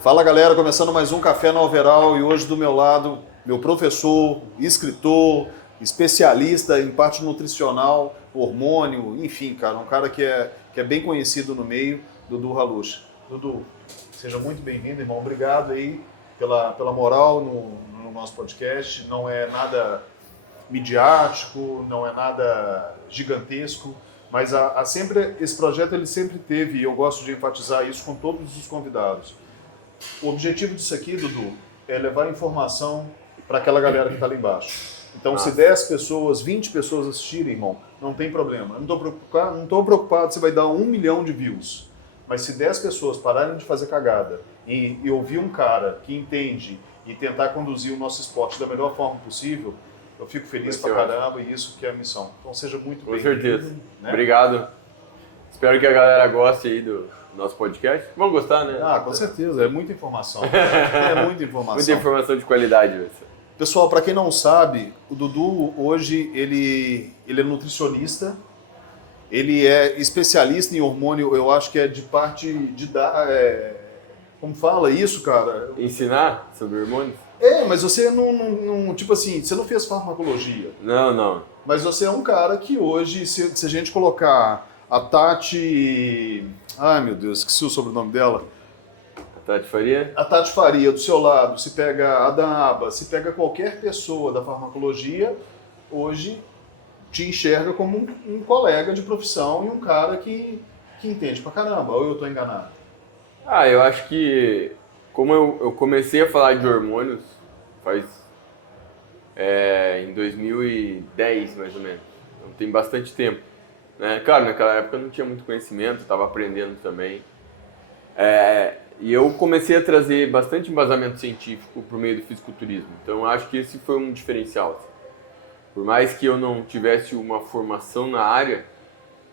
Fala galera, começando mais um Café na Overall e hoje do meu lado, meu professor, escritor, especialista em parte nutricional, hormônio, enfim, cara, um cara que é bem conhecido no meio, Dudu Halush. Dudu, seja muito bem-vindo, irmão. Obrigado aí pela moral no nosso podcast. Não é nada midiático, não é nada gigantesco, mas sempre esse projeto ele sempre teve, e eu gosto de enfatizar isso com todos os convidados. O objetivo disso aqui, Dudu, é levar informação para aquela galera que está lá embaixo. Então, se 10 pessoas, 20 pessoas assistirem, irmão, não tem problema. Eu não estou preocupado se vai dar 1 milhão de views. Mas se 10 pessoas pararem de fazer cagada e ouvir um cara que entende e tentar conduzir o nosso esporte da melhor forma possível, eu fico feliz pra caramba e isso que é a missão. Então, seja muito bem-vindo. Com certeza. Né? Obrigado. Espero que a galera goste aí do nosso podcast. Vão gostar, né? Ah, com certeza. É muita informação. É muita informação. Muita informação de qualidade. Pessoal, para quem não sabe, o Dudu hoje ele é nutricionista, ele é especialista em hormônio, eu acho que é de parte de dar... como fala isso, cara? Ensinar sobre hormônios? Mas você não tipo assim, você não fez farmacologia. Não. Mas você é um cara que hoje, se a gente colocar a Tati... Ai, meu Deus, esqueci o sobrenome dela. A Tati Faria? A Tati Faria, do seu lado, se pega a Daba, se pega qualquer pessoa da farmacologia, hoje te enxerga como um colega de profissão e um cara que entende pra caramba, ou eu tô enganado? Eu acho que, como eu comecei a falar de hormônios, em 2010, mais ou menos. Então, tem bastante tempo. Né? Claro, naquela época eu não tinha muito conhecimento, estava aprendendo também. E eu comecei a trazer bastante embasamento científico por meio do fisiculturismo. Então, acho que esse foi um diferencial. Por mais que eu não tivesse uma formação na área,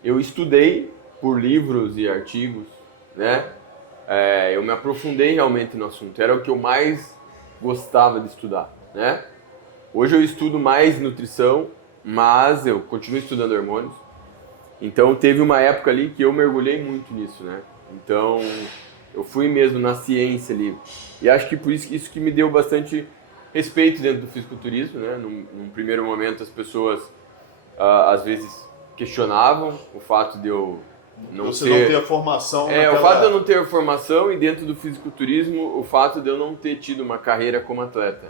eu estudei por livros e artigos, né? Eu me aprofundei realmente no assunto. Era o que eu mais gostava de estudar, né? Hoje eu estudo mais nutrição, mas eu continuo estudando hormônios. Então, teve uma época ali que eu mergulhei muito nisso, né? Então, eu fui mesmo na ciência ali. E acho que por isso que me deu bastante respeito dentro do fisiculturismo, né? Num primeiro momento, as pessoas, às vezes, questionavam o fato de eu não ter a formação o fato de eu não ter a formação e dentro do fisiculturismo, o fato de eu não ter tido uma carreira como atleta.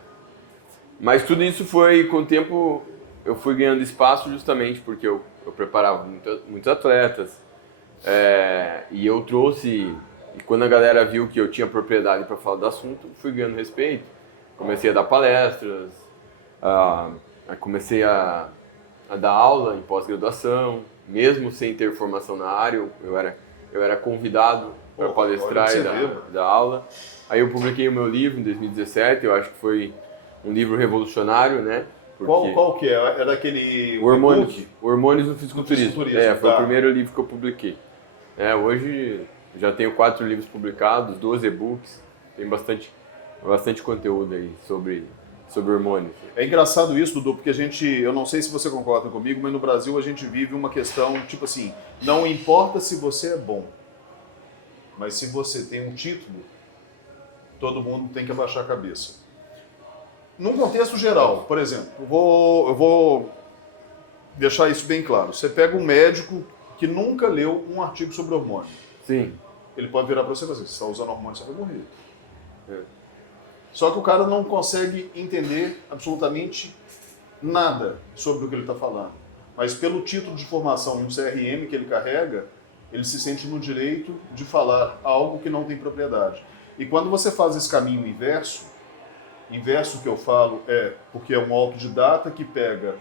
Mas tudo isso foi, com o tempo, eu fui ganhando espaço justamente porque eu preparava muitos atletas, e eu trouxe, e quando a galera viu que eu tinha propriedade para falar do assunto, fui ganhando respeito. Comecei a dar palestras, comecei a dar aula em pós-graduação, mesmo sem ter formação na área, eu era convidado para palestrar e dar aula. Aí eu publiquei o meu livro em 2017, eu acho que foi um livro revolucionário, né? Qual que é? Era aquele... Hormônios no Fisiculturismo. Foi o primeiro livro que eu publiquei. Hoje já tenho 4 livros publicados, 12 e-books, tem bastante conteúdo aí sobre hormônios. É engraçado isso, Dudu, porque eu não sei se você concorda comigo, mas no Brasil a gente vive uma questão, tipo assim, não importa se você é bom, mas se você tem um título, todo mundo tem que abaixar a cabeça. Num contexto geral, por exemplo, eu vou deixar isso bem claro. Você pega um médico que nunca leu um artigo sobre hormônio. Sim. Ele pode virar para você e falar, você está usando hormônio, você vai morrer. Só que o cara não consegue entender absolutamente nada sobre o que ele está falando. Mas pelo título de formação e um CRM que ele carrega, ele se sente no direito de falar algo que não tem propriedade. E quando você faz esse caminho inverso que eu falo porque é um autodidata que pega...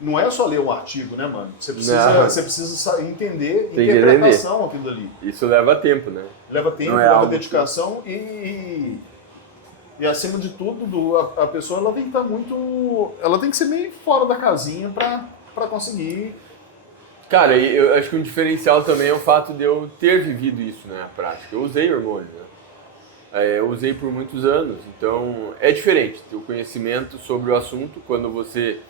Não é só ler um artigo, né, mano? Você precisa entender interpretação aquilo ali. Isso leva tempo, né? Leva tempo, leva dedicação e acima de tudo, a pessoa ela tem que estar ela tem que ser meio fora da casinha para conseguir. Cara, eu acho que um diferencial também é o fato de eu ter vivido isso, né, na prática. Eu usei hormônio, né? Eu usei por muitos anos, então é diferente ter o conhecimento sobre o assunto quando você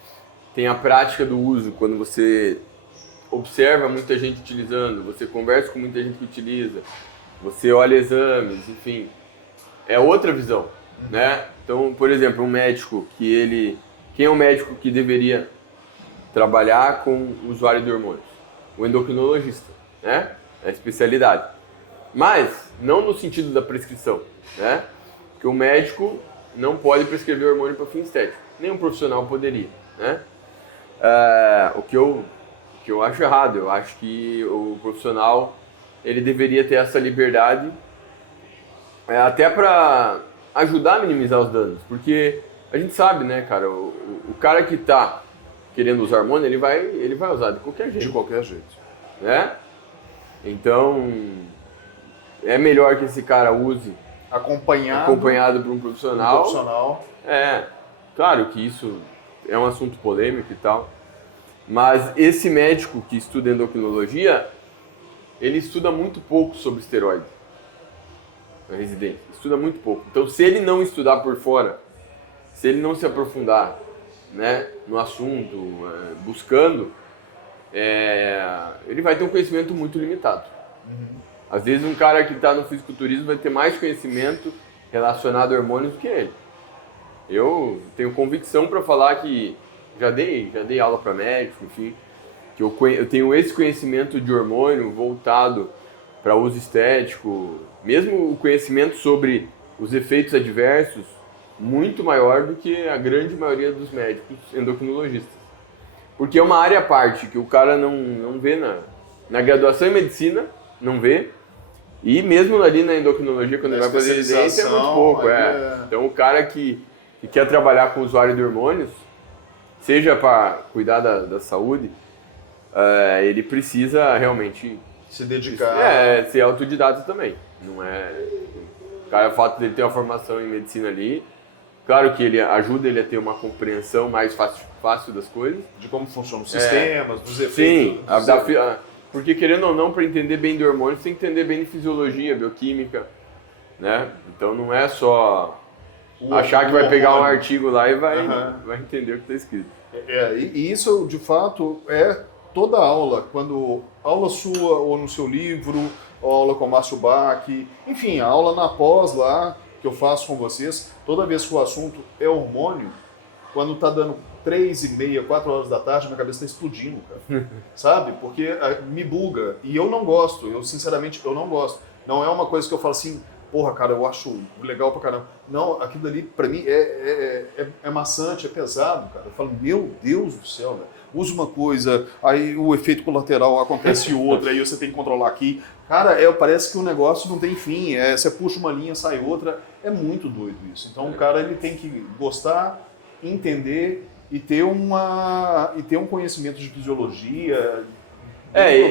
tem a prática do uso, quando você observa muita gente utilizando, você conversa com muita gente que utiliza, você olha exames, enfim. é outra visão, né? Então, por exemplo, um médico quem é um médico que deveria trabalhar com o usuário de hormônios? O endocrinologista, né? É a especialidade. Mas não no sentido da prescrição, né? Porque o médico não pode prescrever hormônio para fim estético. Nenhum profissional poderia, né? O que eu acho errado. Eu acho que o profissional ele deveria ter essa liberdade até para ajudar a minimizar os danos. Porque a gente sabe, né, cara? O cara que está querendo usar hormônio, ele vai usar de qualquer jeito. De qualquer jeito. Né? Então, é melhor que esse cara use acompanhado por um profissional. Claro que isso é um assunto polêmico e tal, mas esse médico que estuda endocrinologia, ele estuda muito pouco sobre esteroide na residência, estuda muito pouco. Então, se ele não estudar por fora, se ele não se aprofundar, né, no assunto, buscando, ele vai ter um conhecimento muito limitado. Às vezes um cara que está no fisiculturismo vai ter mais conhecimento relacionado a hormônios do que ele. Eu tenho convicção para falar que já dei aula para médico, enfim, que eu tenho esse conhecimento de hormônio voltado para uso estético, mesmo o conhecimento sobre os efeitos adversos, muito maior do que a grande maioria dos médicos endocrinologistas. Porque é uma área à parte que o cara não vê na graduação em medicina, não vê, e mesmo ali na endocrinologia, quando ele vai fazer residência, é muito pouco. Então o cara que quer trabalhar com o usuário de hormônios, seja para cuidar da saúde, ele precisa realmente se dedicar. Ser autodidata também. Não é. O fato dele ter uma formação em medicina ali, claro que ele ajuda ele a ter uma compreensão mais fácil das coisas. De como funcionam os sistemas, dos efeitos. Sim, porque querendo ou não, para entender bem de hormônios, tem que entender bem de fisiologia, bioquímica, né? Então não é só achar que vai pegar um artigo lá e vai entender o que está escrito. E isso, de fato, é toda aula. Quando aula sua, ou no seu livro, ou aula com o Márcio Bach, enfim, a aula na pós lá, que eu faço com vocês, toda vez que o assunto é hormônio, quando está dando 3h30, 4 horas da tarde, minha cabeça está explodindo, cara. Sabe? Porque me buga. E eu não gosto. Sinceramente, eu não gosto. Não é uma coisa que eu falo assim, porra, cara, eu acho legal pra caramba. Não, aquilo ali, pra mim, é maçante, é pesado, cara. Eu falo, meu Deus do céu, velho. Usa uma coisa, aí o efeito colateral acontece outra, aí você tem que controlar aqui. Cara, parece que o negócio não tem fim. Você puxa uma linha, sai outra. É muito doido isso. Então o cara ele tem que gostar, entender e ter um conhecimento de fisiologia.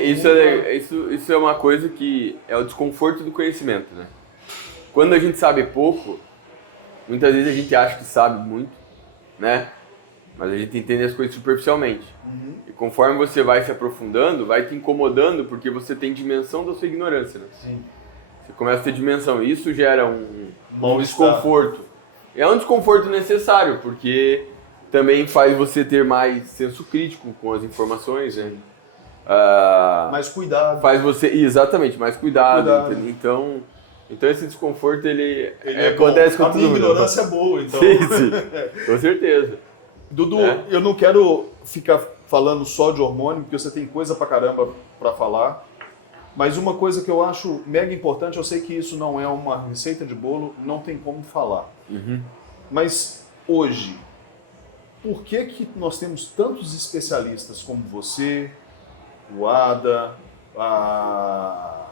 Isso é uma coisa que é o desconforto do conhecimento, né? Quando a gente sabe pouco, muitas vezes a gente acha que sabe muito, né? Mas a gente entende as coisas superficialmente. E conforme você vai se aprofundando, vai te incomodando porque você tem dimensão da sua ignorância, né? Sim. Você começa a ter dimensão. Isso gera um desconforto. É um desconforto necessário, porque também faz você ter mais senso crítico com as informações, né? Mais cuidado. Faz você... Exatamente, mais cuidado. Então esse desconforto, ele acontece com todo mundo. A minha ignorância é boa, então. Sim, com certeza. Dudu, eu não quero ficar falando só de hormônio, porque você tem coisa pra caramba pra falar. Mas uma coisa que eu acho mega importante, eu sei que isso não é uma receita de bolo, não tem como falar. Mas hoje, por que nós temos tantos especialistas como você, o Ada, a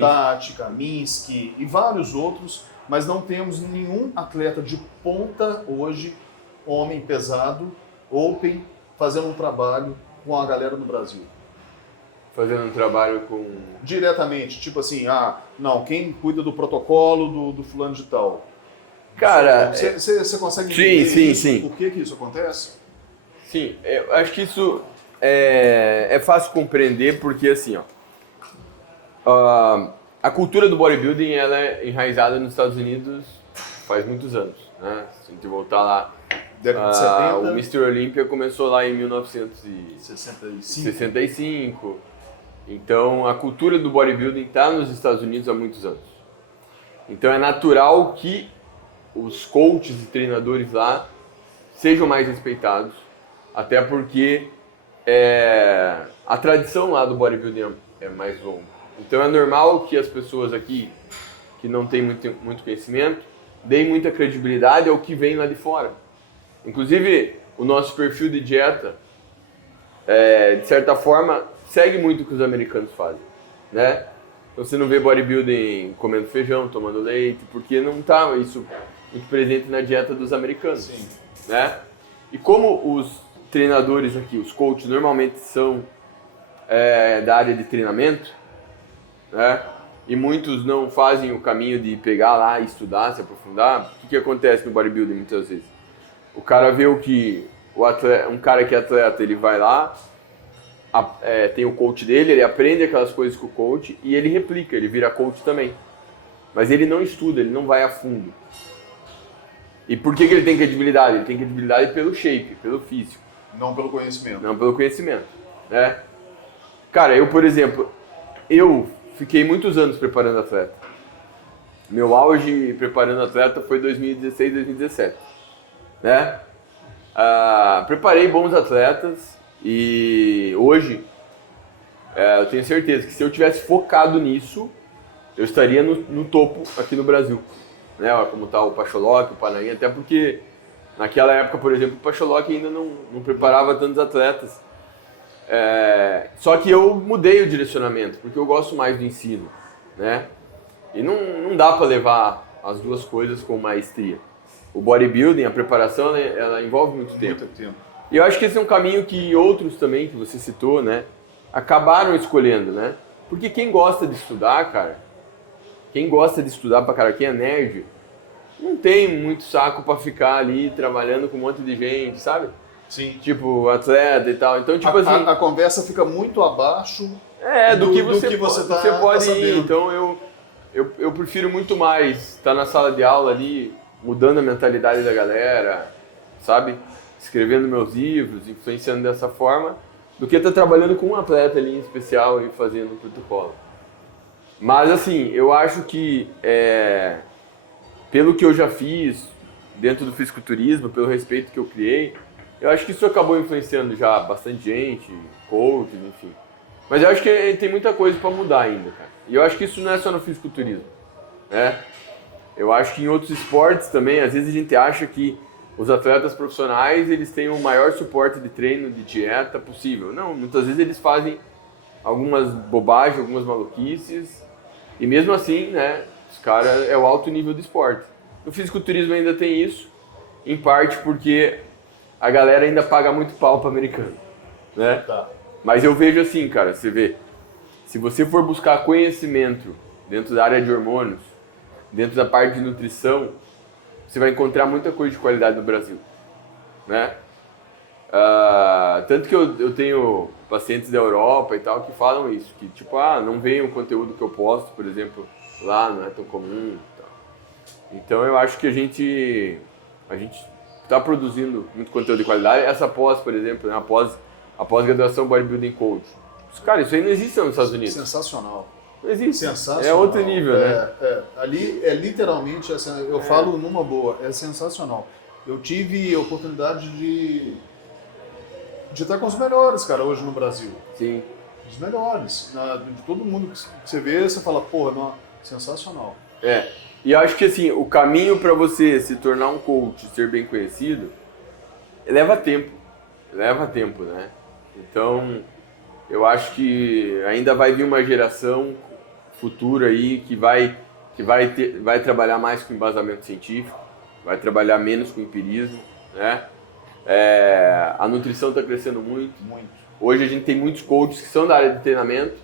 Tati, Kaminsky e vários outros, mas não temos nenhum atleta de ponta hoje, homem pesado, open, fazendo um trabalho com a galera do Brasil? Fazendo um trabalho com... Diretamente, tipo assim, não, quem cuida do protocolo do fulano de tal? Cara... Você consegue entender sim. Por que isso acontece? Sim, eu acho que isso é fácil compreender porque, assim, a cultura do bodybuilding ela é enraizada nos Estados Unidos faz muitos anos, né? Se a gente voltar lá, década de 70. O Mr. Olympia começou lá em 1965. Então, a cultura do bodybuilding está nos Estados Unidos há muitos anos. Então é natural que os coaches e treinadores lá sejam mais respeitados, até porque a tradição lá do bodybuilding é mais longa. Então é normal que as pessoas aqui, que não têm muito conhecimento, deem muita credibilidade ao que vem lá de fora. Inclusive, o nosso perfil de dieta, de certa forma, segue muito o que os americanos fazem, né? Então você não vê bodybuilding comendo feijão, tomando leite, porque não está isso muito presente na dieta dos americanos. Sim. Né? E como os treinadores aqui, os coaches, normalmente são da área de treinamento, né? E muitos não fazem o caminho de pegar lá e estudar, se aprofundar, o que acontece no bodybuilding muitas vezes? O cara vê um cara que é atleta, ele vai lá, tem o coach dele, ele aprende aquelas coisas com o coach e ele replica, ele vira coach também. Mas ele não estuda, ele não vai a fundo. E por que ele tem credibilidade? Ele tem credibilidade pelo shape, pelo físico. Não pelo conhecimento. Não pelo conhecimento, né? Cara, eu, por exemplo, fiquei muitos anos preparando atleta. Meu auge preparando atleta foi 2016, 2017, né? Preparei bons atletas e hoje eu tenho certeza que se eu tivesse focado nisso, eu estaria no topo aqui no Brasil. Né? Como está o Pacholok, o Panaim, até porque naquela época, por exemplo, o Pacholok ainda não preparava tantos atletas. Só que eu mudei o direcionamento, porque eu gosto mais do ensino, né? E não dá para levar as duas coisas com maestria. O bodybuilding, a preparação, né, ela envolve muito tempo. E eu acho que esse é um caminho que outros também, que você citou, né, acabaram escolhendo, né? Porque quem gosta de estudar, cara, quem gosta de estudar pra cara, quem é nerd, não tem muito saco pra ficar ali trabalhando com um monte de gente, sabe? Sim. Tipo, atleta e tal. Então, tipo assim... A conversa fica muito abaixo do que você pode tá ir. Então, eu prefiro muito mais estar na sala de aula ali, mudando a mentalidade da galera, sabe? Escrevendo meus livros, influenciando dessa forma, do que estar trabalhando com um atleta ali em especial e fazendo um protocolo. Mas, assim, eu acho que, pelo que eu já fiz dentro do fisiculturismo, pelo respeito que eu criei, eu acho que isso acabou influenciando já bastante gente, coaches, enfim. Mas eu acho que tem muita coisa para mudar ainda, cara. E eu acho que isso não é só no fisiculturismo, né? Eu acho que em outros esportes também, às vezes a gente acha que os atletas profissionais, eles têm o maior suporte de treino, de dieta possível. Não, muitas vezes eles fazem algumas bobagens, algumas maluquices, e mesmo assim, né, os caras é o alto nível do esporte. No fisiculturismo ainda tem isso, em parte porque a galera ainda paga muito pau para americano, né? Tá. Mas eu vejo assim, cara, você vê, se você for buscar conhecimento dentro da área de hormônios, dentro da parte de nutrição, você vai encontrar muita coisa de qualidade no Brasil, né? Tanto que eu tenho pacientes da Europa e tal que falam isso, que tipo, não vem o conteúdo que eu posto, por exemplo, lá, não é tão comum e tal. Então eu acho que a gente está produzindo muito conteúdo de qualidade. Essa pós, por exemplo, né, a pós-graduação Bodybuilding Coach. Cara, isso aí não existe nos Estados Unidos. Sensacional. Não existe. Sensacional. É outro nível, né? Ali é literalmente, eu falo numa boa, é sensacional. Eu tive a oportunidade de estar com os melhores, cara, hoje no Brasil. Sim. Os melhores. De todo mundo que você vê, você fala, porra, não, sensacional. E eu acho que assim, o caminho para você se tornar um coach, ser bem conhecido, leva tempo. Leva tempo, né? Então, eu acho que ainda vai vir uma geração futura aí que vai trabalhar mais com embasamento científico, vai trabalhar menos com empirismo, né? A nutrição está crescendo muito. Hoje a gente tem muitos coaches que são da área de treinamento,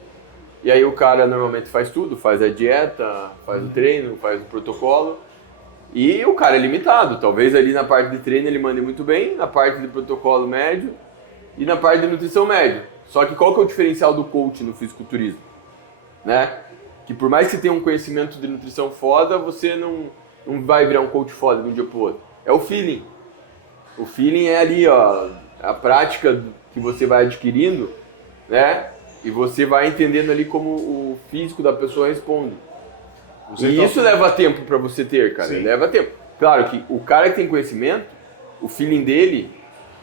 e aí o cara normalmente faz tudo, faz a dieta, faz o treino, faz o protocolo, e o cara é limitado. Talvez ali na parte de treino ele mande muito bem, na parte de protocolo médio e na parte de nutrição médio. Só que qual que é o diferencial do coach no fisiculturismo? Né? Que por mais que você tenha um conhecimento de nutrição foda, você não vai virar um coach foda de um dia pro outro. É o feeling. O feeling é ali, ó, a prática que você vai adquirindo, né? E você vai entendendo ali como o físico da pessoa responde. E isso leva tempo para você ter, cara. Leva tempo. Claro que o cara que tem conhecimento, o feeling dele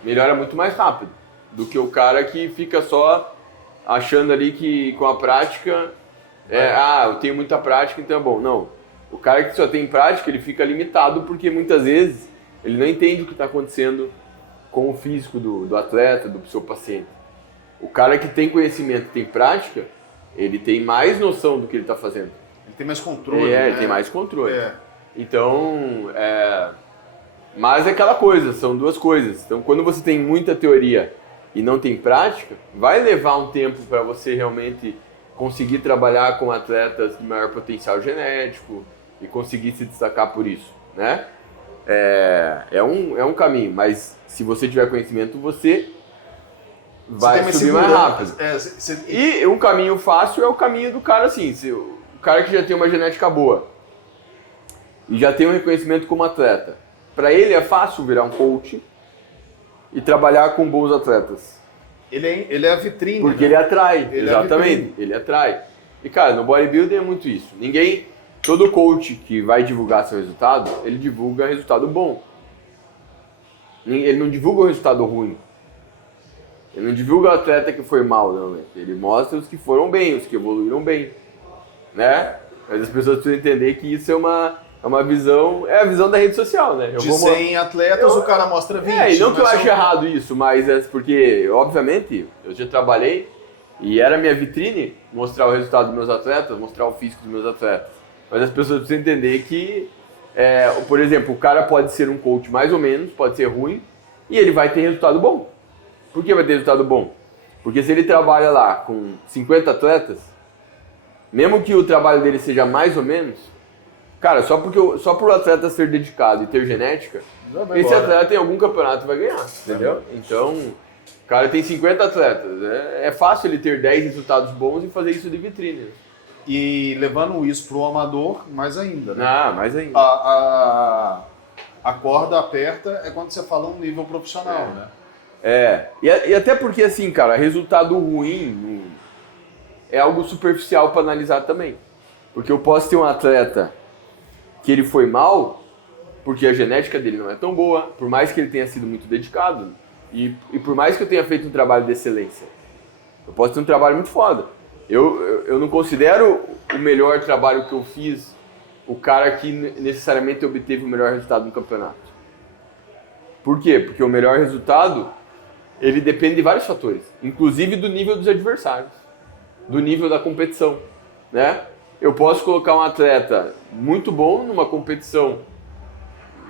melhora muito mais rápido do que o cara que fica só achando ali que com a prática, eu tenho muita prática, então é bom. Não. O cara que só tem prática, ele fica limitado porque muitas vezes ele não entende o que está acontecendo com o físico do atleta, do seu paciente. O cara que tem conhecimento, tem prática, ele tem mais noção do que ele está fazendo. Ele tem mais controle, né? Ele tem mais controle. Então, mas é aquela coisa, são duas coisas. Então, quando você tem muita teoria e não tem prática, vai levar um tempo para você realmente conseguir trabalhar com atletas de maior potencial genético e conseguir se destacar por isso, né? É um caminho, mas se você tiver conhecimento, você vai subir mais rápido. E um caminho fácil é o caminho do cara assim, o cara que já tem uma genética boa e já tem um reconhecimento como atleta. Para ele é fácil virar um coach e trabalhar com bons atletas. Ele é a vitrine. Porque ele atrai, exatamente, ele atrai. E cara, no bodybuilding é muito isso. Todo coach que vai divulgar seu resultado, ele divulga resultado bom. Ele não divulga o resultado ruim. Ele não divulga o atleta que foi mal, não. Ele mostra os que foram bem, os que evoluíram bem, né? Mas as pessoas precisam entender que isso é uma visão, a visão da rede social, né? De 100 atletas, o cara mostra 20. E não que eu ache errado isso, mas é porque, obviamente, eu já trabalhei e era minha vitrine mostrar o resultado dos meus atletas, mostrar o físico dos meus atletas. Mas as pessoas precisam entender que, por exemplo, o cara pode ser um coach mais ou menos, pode ser ruim, e ele vai ter resultado bom. Por que vai ter resultado bom? Porque se ele trabalha lá com 50 atletas, mesmo que o trabalho dele seja mais ou menos, cara, só por o atleta ser dedicado e ter genética, esse atleta em algum campeonato vai ganhar, entendeu? Então, o cara tem 50 atletas, é fácil ele ter 10 resultados bons e fazer isso de vitrine. E levando isso para o amador, mais ainda, né? Mais ainda. A corda aperta é quando você fala um nível profissional, né? E até porque assim, cara, resultado ruim é algo superficial para analisar também. Porque eu posso ter um atleta que ele foi mal, porque a genética dele não é tão boa, por mais que ele tenha sido muito dedicado, e por mais que eu tenha feito um trabalho de excelência. Eu posso ter um trabalho muito foda. Eu não considero o melhor trabalho que eu fiz o cara que necessariamente obteve o melhor resultado no campeonato. Por quê? Porque o melhor resultado, ele depende de vários fatores, inclusive do nível dos adversários, do nível da competição, né? Eu posso colocar um atleta muito bom numa competição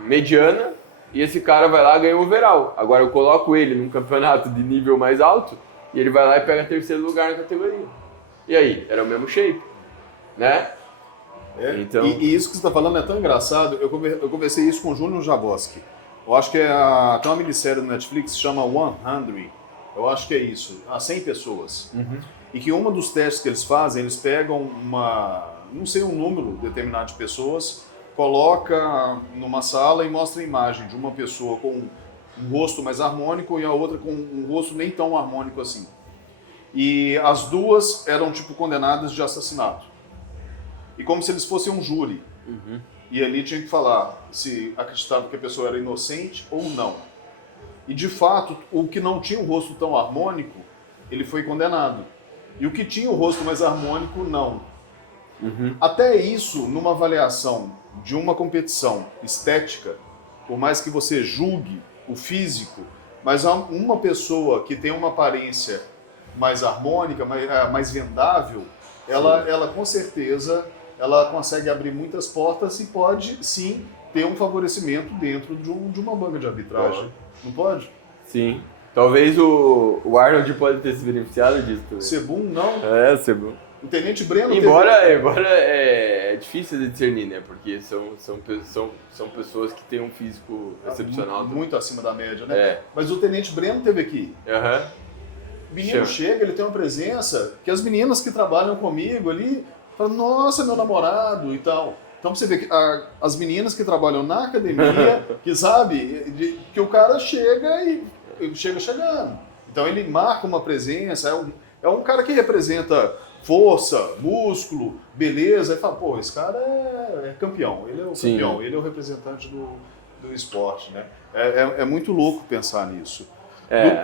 mediana e esse cara vai lá e ganha o overall. Agora eu coloco ele num campeonato de nível mais alto e ele vai lá e pega terceiro lugar na categoria. E aí? Era o mesmo shape, né? Então... E isso que você está falando é tão engraçado. Eu conversei isso com o Júnior Jaboski. Eu acho que tem uma minissérie no Netflix que se chama 100. Eu acho que é isso. 100 pessoas. Uhum. E que um dos testes que eles fazem, eles pegam um número determinado de pessoas, coloca numa sala e mostra a imagem de uma pessoa com um rosto mais harmônico e a outra com um rosto nem tão harmônico assim. E as duas eram condenadas de assassinato. E como se eles fossem um júri. Uhum. E ali tinha que falar se acreditava que a pessoa era inocente ou não. E de fato, o que não tinha o rosto tão harmônico, ele foi condenado. E o que tinha o rosto mais harmônico, não. Uhum. Até isso, numa avaliação de uma competição estética, por mais que você julgue o físico, mas uma pessoa que tem uma aparência mais harmônica, mais vendável, ela com certeza ela consegue abrir muitas portas e pode sim ter um favorecimento dentro de uma banca de arbitragem. Não pode? Sim. Talvez o Arnold pode ter se beneficiado disso também. Sebum, não? Sebum. O Tenente Breno... Embora é difícil de discernir, né? Porque são pessoas que têm um físico excepcional. Muito acima da média, né? Mas o Tenente Breno teve aqui. O menino chega, ele tem uma presença que as meninas que trabalham comigo ali falam, nossa, meu namorado e tal. Então você vê que as meninas que trabalham na academia, que sabe, que o cara chega e chega chegando. Então ele marca uma presença, é um cara que representa força, músculo, beleza. Aí fala, pô, esse cara é campeão, ele é o campeão, ele é o representante do esporte, né? É muito louco pensar nisso.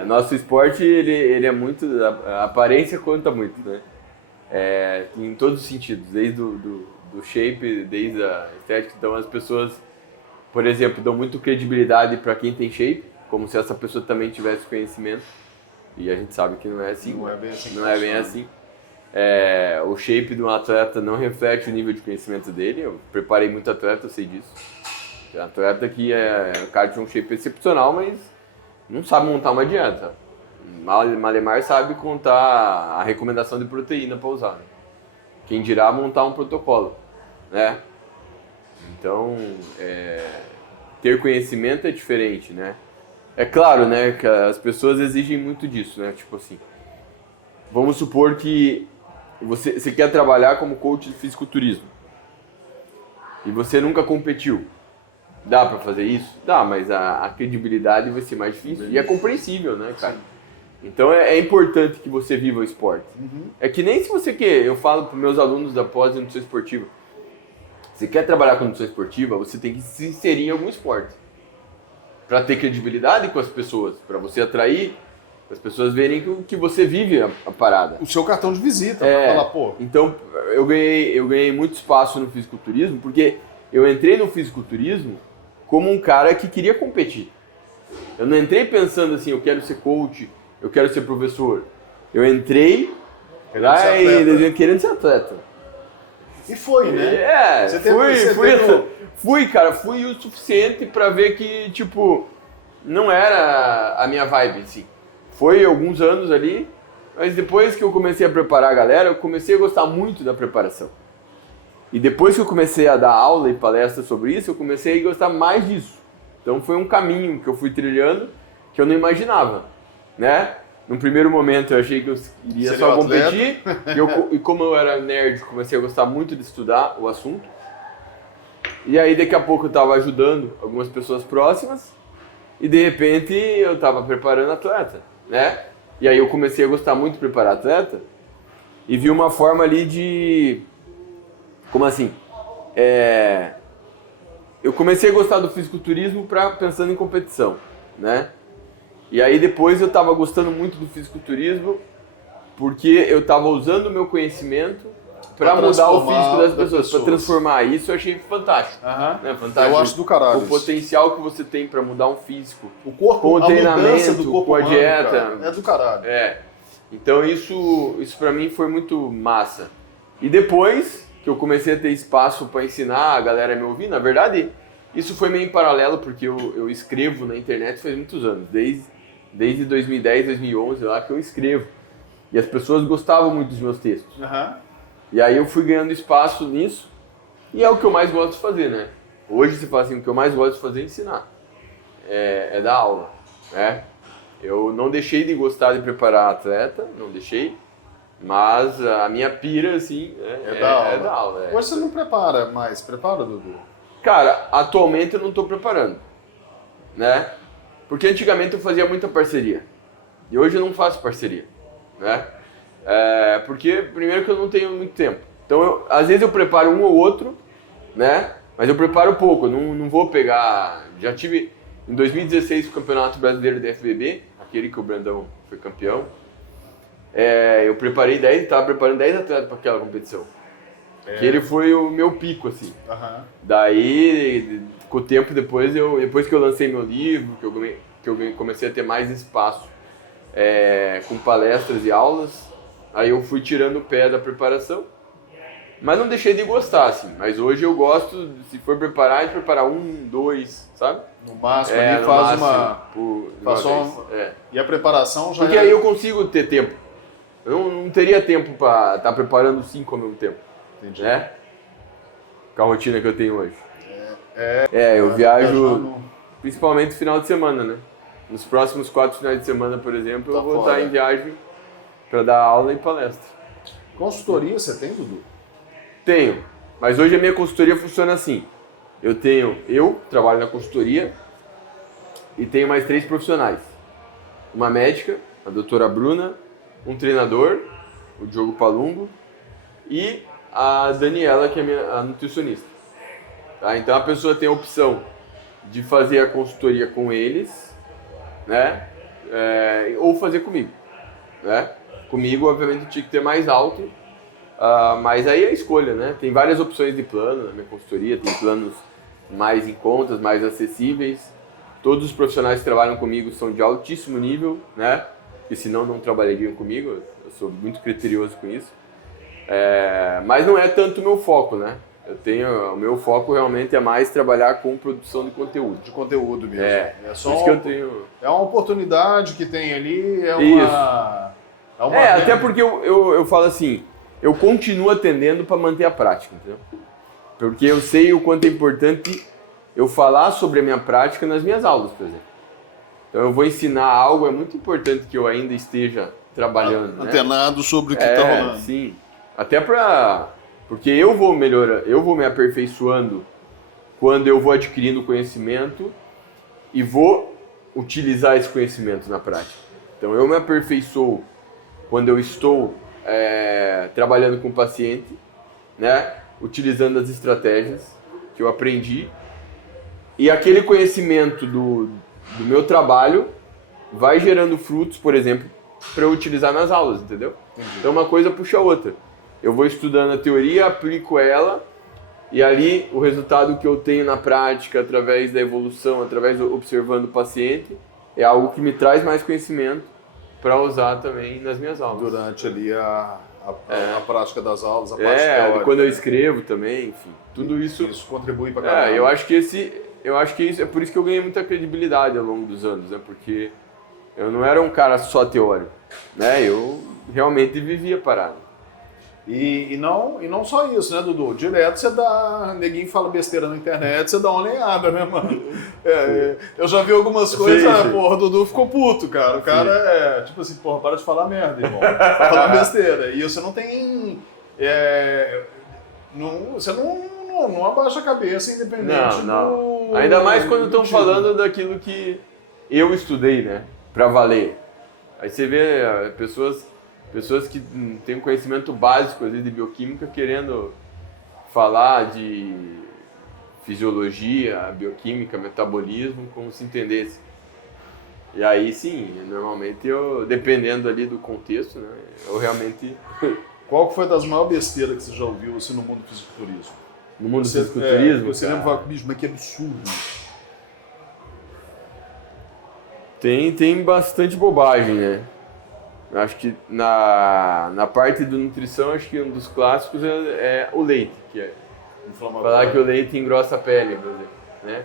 Nosso esporte, ele é muito... A aparência conta muito, né? Em todos os sentidos, desde do shape, desde a estética. Então as pessoas, por exemplo, dão muito credibilidade para quem tem shape, como se essa pessoa também tivesse conhecimento. E a gente sabe que não é assim. Não é bem assim. Não é bem assim. O shape de um atleta não reflete o nível de conhecimento dele. Eu preparei muito atleta, eu sei disso. Tem atleta que o cara tinha um shape excepcional, mas não sabe montar uma dieta. Malemar sabe contar a recomendação de proteína para usar. Né? Quem dirá montar um protocolo, né? Então, ter conhecimento é diferente, né? É claro, né, que as pessoas exigem muito disso, né? Tipo assim, vamos supor que você quer trabalhar como coach de fisiculturismo e você nunca competiu. Dá pra fazer isso? Dá, mas a credibilidade vai ser mais difícil. E é compreensível, né, cara? Então é importante que você viva o esporte. É que nem se você quer, eu falo para meus alunos da pós de nutrição esportiva, você quer trabalhar com nutrição esportiva, você tem que se inserir em algum esporte. Para ter credibilidade com as pessoas, para você atrair, as pessoas verem que você vive a parada. O seu cartão de visita, para falar, pô. Então, eu ganhei muito espaço no fisiculturismo, porque eu entrei no fisiculturismo como um cara que queria competir. Eu não entrei pensando assim, eu quero ser coach, eu quero ser professor. Eu entrei querendo ser atleta. E foi, né? Fui o suficiente pra ver que, tipo, não era a minha vibe, assim. Foi alguns anos ali, mas depois que eu comecei a preparar a galera, eu comecei a gostar muito da preparação. E depois que eu comecei a dar aula e palestra sobre isso, eu comecei a gostar mais disso. Então foi um caminho que eu fui trilhando que eu não imaginava, né? No primeiro momento eu achei que eu iria só competir, e como eu era nerd, comecei a gostar muito de estudar o assunto. E aí daqui a pouco eu estava ajudando algumas pessoas próximas, e de repente eu estava preparando atleta, né? E aí eu comecei a gostar muito de preparar atleta, e vi uma forma ali de... Como assim? Eu comecei a gostar do fisiculturismo pensando em competição, né? E aí depois eu estava gostando muito do fisiculturismo porque eu estava usando o meu conhecimento para mudar o físico das pessoas, para transformar. Isso eu achei fantástico. Né? Fantástico. Eu acho do caralho. O potencial que você tem para mudar um físico, o corpo, com o treinamento, do corpo com a humano, dieta. Cara, é do caralho. Então isso para mim foi muito massa. E depois que eu comecei a ter espaço para ensinar a galera a me ouvir, na verdade, isso foi meio em paralelo, porque eu escrevo na internet faz muitos anos, desde 2010, 2011 lá que eu escrevo. E as pessoas gostavam muito dos meus textos. E aí eu fui ganhando espaço nisso, e é o que eu mais gosto de fazer, né? Hoje se fala assim, o que eu mais gosto de fazer é ensinar, é dar aula, né? Eu não deixei de gostar de preparar atleta, não deixei, mas a minha pira, assim, é dar aula. Hoje você não prepara mais, prepara, Dudu? Cara, atualmente eu não estou preparando, né? Porque antigamente eu fazia muita parceria, e hoje eu não faço parceria, né? Porque, primeiro, que eu não tenho muito tempo. Então, às vezes eu preparo um ou outro, né? Mas eu preparo pouco, eu não vou pegar... Já tive, em 2016, o Campeonato Brasileiro da FBB, aquele que o Brandão foi campeão. Eu estava preparando 10 atletas para aquela competição. Que ele foi o meu pico, assim. Daí, com o tempo, depois que eu lancei meu livro, que eu comecei a ter mais espaço com palestras e aulas, aí eu fui tirando o pé da preparação, mas não deixei de gostar, assim. Mas hoje eu gosto, se for preparar, de preparar 1, 2, sabe? No máximo, ali faz máximo, E a preparação já porque aí eu consigo ter tempo. Eu não teria tempo para estar preparando 5 ao mesmo tempo. Entendi. Né? Com a rotina que eu tenho hoje. Eu viajo principalmente no final de semana, né? Nos próximos 4 finais de semana, por exemplo, eu vou estar em viagem para dar aula e palestra. Consultoria você tem, Dudu? Tenho, mas hoje a minha consultoria funciona assim. Eu trabalho na consultoria e tenho mais 3 profissionais. Uma médica, a doutora Bruna, um treinador, o Diogo Palumbo, e a Daniela, que é a nutricionista. Tá? Então a pessoa tem a opção de fazer a consultoria com eles, né? Ou fazer comigo, né? Comigo, obviamente, tinha que ter mais alto, mas aí é a escolha, né? Tem várias opções de plano na minha consultoria, tem planos mais em contas, mais acessíveis. Todos os profissionais que trabalham comigo são de altíssimo nível, né? Porque senão não trabalhariam comigo, eu sou muito criterioso com isso. Mas não é tanto o meu foco, né? O meu foco realmente é mais trabalhar com produção de conteúdo. De conteúdo mesmo. Só isso que eu tenho. É uma oportunidade que tem ali, até porque eu falo assim, eu continuo atendendo para manter a prática, entendeu? Porque eu sei o quanto é importante eu falar sobre a minha prática nas minhas aulas, por exemplo. Então eu vou ensinar algo, é muito importante que eu ainda esteja trabalhando. Antenado, né? Sobre o que está rolando. Sim. Até porque eu vou me aperfeiçoando quando eu vou adquirindo conhecimento e vou utilizar esse conhecimento na prática. Então eu me aperfeiçoo quando eu estou trabalhando com o paciente, né? Utilizando as estratégias que eu aprendi, e aquele conhecimento do meu trabalho vai gerando frutos, por exemplo, para eu utilizar nas aulas, entendeu? Entendi. Então uma coisa puxa a outra. Eu vou estudando a teoria, aplico ela, e ali o resultado que eu tenho na prática, através da evolução, através de observando o paciente, é algo que me traz mais conhecimento para usar também nas minhas aulas. Durante ali a prática das aulas, a parte teórica. Quando eu escrevo também, enfim, tudo isso... Isso contribui para caramba. Eu acho que isso é por isso que eu ganhei muita credibilidade ao longo dos anos, né? Porque eu não era um cara só teórico, né? Eu realmente vivia parado. E não só isso, né, Dudu? Direto você dá... Neguinho fala besteira na internet, você dá uma lenhada, né, mano? Eu já vi algumas coisas, porra, o Dudu ficou puto, cara. O cara tipo assim, porra, para de falar merda, irmão. Tá falando besteira. E você não tem... você não abaixa a cabeça independente Não. Ainda mais quando estão falando daquilo que eu estudei, né? Pra valer. Aí você vê pessoas que têm um conhecimento básico de bioquímica querendo falar de fisiologia, bioquímica, metabolismo, como se entendesse. E aí sim, normalmente dependendo ali do contexto, né, eu realmente... Qual foi das maiores besteiras que você já ouviu assim, no mundo do fisiculturismo? No mundo do fisiculturismo? Você lembra, bicho, mas que absurdo. Tem bastante bobagem, né? Acho que na parte do nutrição, acho que um dos clássicos é o leite, que é falar que o leite engrossa a pele, por exemplo, né?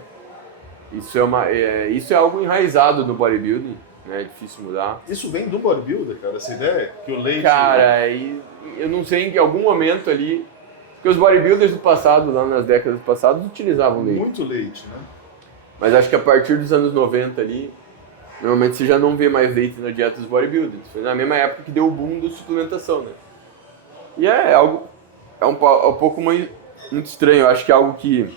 Isso é algo enraizado no bodybuilding, né? É difícil mudar. Isso vem do bodybuilder, cara, essa ideia? Que o leite... Cara, eu não sei em algum momento ali... Porque os bodybuilders do passado, lá nas décadas passadas, utilizavam leite. Muito leite, né? Mas acho que a partir dos anos 90 ali... Normalmente você já não vê mais leite na dieta dos bodybuilders. Foi na mesma época que deu o boom da suplementação, né? E é um pouco muito estranho. Eu acho que é algo que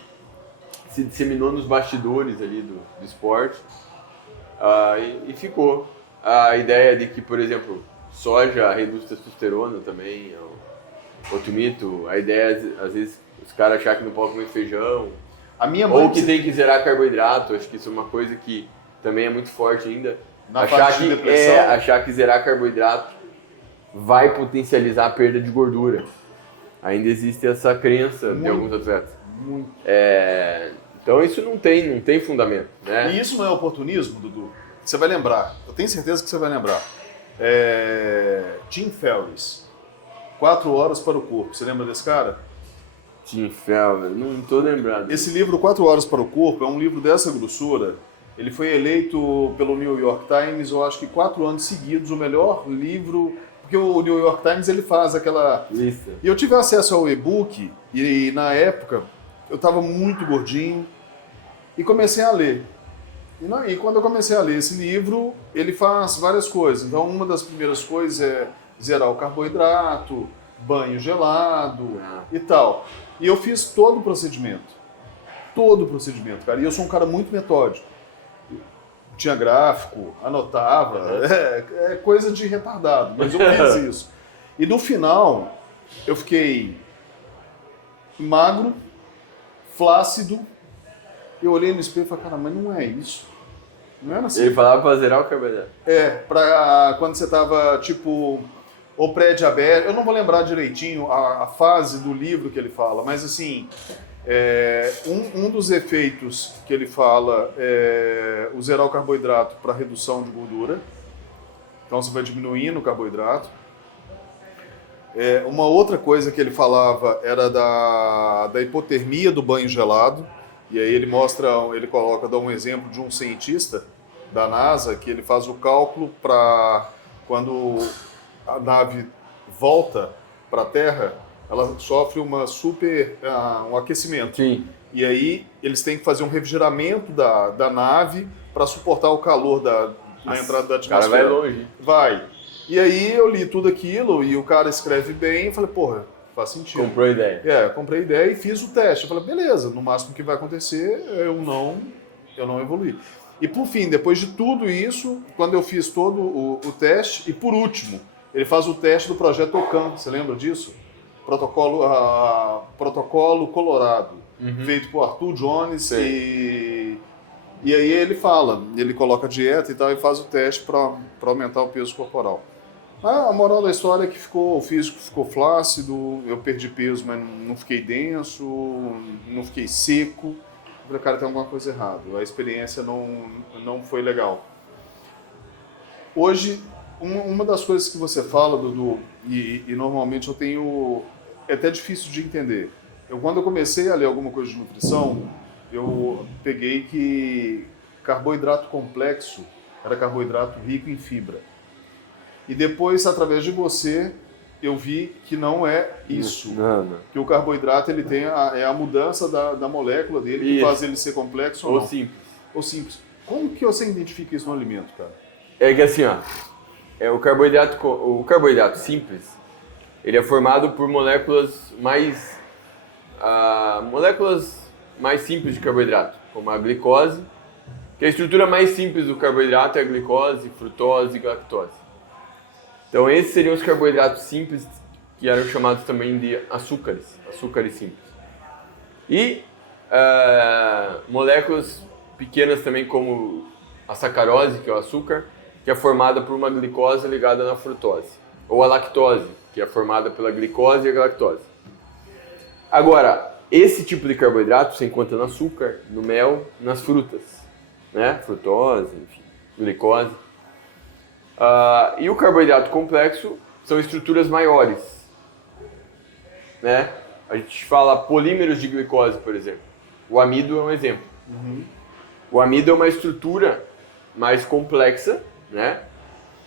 se disseminou nos bastidores ali do esporte e ficou. A ideia de que, por exemplo, soja reduz testosterona também é outro mito. A ideia, às vezes, os caras achar que não podem comer feijão. Ou que tem que zerar carboidrato. Acho que isso é uma coisa que também é muito forte ainda. Achar que zerar carboidrato vai potencializar a perda de gordura. Ainda existe essa crença de alguns atletas. Muito. Então isso não tem fundamento, né? E isso não é oportunismo, Dudu? Você vai lembrar, eu tenho certeza que você vai lembrar. Tim Ferriss, 4 horas para o corpo. Você lembra desse cara? Tim Ferriss, não estou lembrado. Esse livro, 4 horas para o corpo, é um livro dessa grossura. Ele foi eleito pelo New York Times, eu acho que 4 anos seguidos, o melhor livro, porque o New York Times ele faz aquela lista. E eu tive acesso ao e-book e na época eu estava muito gordinho e comecei a ler. E quando eu comecei a ler esse livro, ele faz várias coisas. Então uma das primeiras coisas é zerar o carboidrato, banho gelado e tal. E eu fiz todo o procedimento, cara. E eu sou um cara muito metódico. Tinha gráfico, anotava, coisa de retardado, mas eu fiz isso. E no final, eu fiquei magro, flácido. Eu olhei no espelho e falei, cara, mas não é isso. Não era assim. Ele falava pra zerar o carboidrato. Pra quando você tava, tipo, ou pré-diabetes, eu não vou lembrar direitinho a fase do livro que ele fala, mas assim, um dos efeitos que ele fala é o zerar o carboidrato para redução de gordura. Então você vai diminuindo o carboidrato. Uma outra coisa que ele falava era da hipotermia do banho gelado. E aí ele dá um exemplo de um cientista da NASA que ele faz o cálculo para quando a nave volta para a Terra, ela sofre um aquecimento. Sim. E aí eles têm que fazer um refrigeramento da nave para suportar o calor na entrada da atmosfera. O cara vai longe. Vai. E aí eu li tudo aquilo e o cara escreve bem e falei, porra, faz sentido. Comprou a ideia. Eu comprei a ideia e fiz o teste. Eu falei, beleza, no máximo que vai acontecer eu não evoluir. E por fim, depois de tudo isso, quando eu fiz todo o teste, e por último, ele faz o teste do projeto OCAM, você lembra disso? Protocolo Colorado, feito por Arthur Jones e aí ele coloca dieta e tal e faz o teste para aumentar o peso corporal. A moral da história é que o físico ficou flácido, eu perdi peso, mas não fiquei denso, não fiquei seco. Eu falei, cara, tem alguma coisa errada. A experiência não foi legal. Hoje, uma das coisas que você fala, Dudu, e normalmente eu tenho... É até difícil de entender. Quando eu comecei a ler alguma coisa de nutrição, eu peguei que carboidrato complexo era carboidrato rico em fibra. E depois, através de você, eu vi que não é isso. Não. Que o carboidrato ele tem a mudança da molécula dele, que faz ele ser complexo ou não. Ou simples. Como que você identifica isso no alimento, cara? É que assim, o carboidrato simples, ele é formado por moléculas mais simples de carboidrato, como a glicose, que a estrutura mais simples do carboidrato é a glicose, frutose e galactose. Então esses seriam os carboidratos simples, que eram chamados também de açúcares simples. E moléculas pequenas também como a sacarose, que é o açúcar, que é formada por uma glicose ligada na frutose. Ou a lactose, que é formada pela glicose e a galactose. Agora, esse tipo de carboidrato você encontra no açúcar, no mel, nas frutas, né? Frutose, enfim, glicose. E o carboidrato complexo são estruturas maiores, né? A gente fala polímeros de glicose, por exemplo. O amido é um exemplo. O amido é uma estrutura mais complexa, né?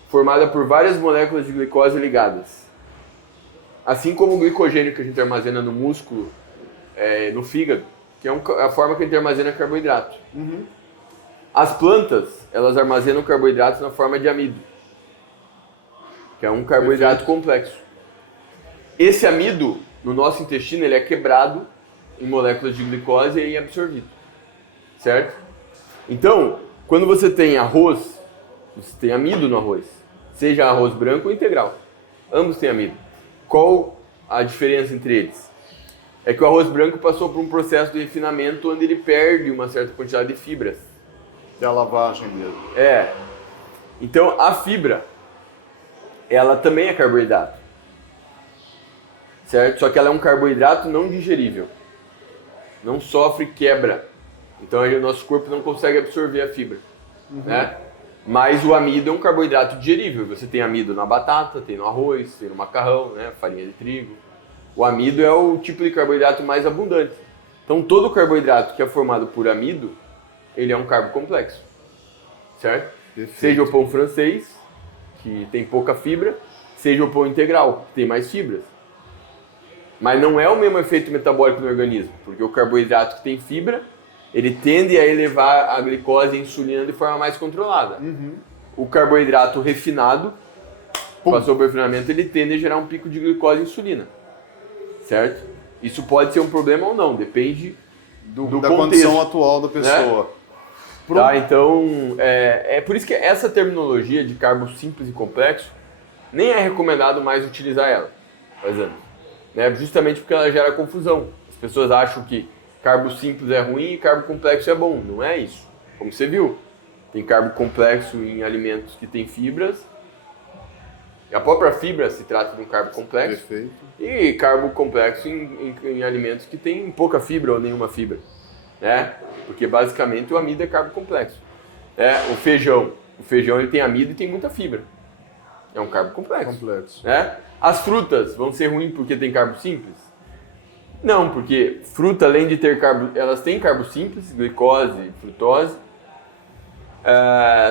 Formada por várias moléculas de glicose ligadas. Assim como o glicogênio que a gente armazena no músculo, no fígado, que é a forma que a gente armazena carboidrato. As plantas, elas armazenam carboidratos na forma de amido, que é um carboidrato complexo. Esse amido, no nosso intestino, ele é quebrado em moléculas de glicose e absorvido, certo? Então, quando você tem arroz, você tem amido no arroz, seja arroz branco ou integral, ambos têm amido. Qual a diferença entre eles? É que o arroz branco passou por um processo de refinamento onde ele perde uma certa quantidade de fibras. É a lavagem dele. Então, a fibra, ela também é carboidrato, certo? Só que ela é um carboidrato não digerível, não sofre quebra. Então, o nosso corpo não consegue absorver a fibra, né? Mas o amido é um carboidrato digerível. Você tem amido na batata, tem no arroz, tem no macarrão, né? Farinha de trigo. O amido é o tipo de carboidrato mais abundante. Então, todo carboidrato que é formado por amido, ele é um carbo complexo, certo? Perfeito. Seja o pão francês, que tem pouca fibra, seja o pão integral, que tem mais fibras. Mas não é o mesmo efeito metabólico no organismo, porque o carboidrato que tem fibra, ele tende a elevar a glicose e a insulina de forma mais controlada. O carboidrato refinado, passou por refinamento, ele tende a gerar um pico de glicose e insulina, certo? Isso pode ser um problema ou não, depende do da contexto, condição atual da pessoa. Né? Tá, então, é por isso que essa terminologia de carbo simples e complexo, nem é recomendado mais utilizar ela, faz anos. né? Justamente porque ela gera confusão. As pessoas acham que carbo simples é ruim e carbo complexo é bom. Não é isso. Como você viu, tem carbo complexo em alimentos que têm fibras. A própria fibra se trata de um carbo complexo. Perfeito. E carbo complexo em alimentos que têm pouca fibra ou nenhuma fibra, né? Porque basicamente o amido é carbo complexo. O feijão ele tem amido e tem muita fibra. É um carbo complexo. Né? As frutas vão ser ruins porque tem carbo simples? Não, porque fruta, além de ter carbo, elas têm carbo simples, glicose, frutose.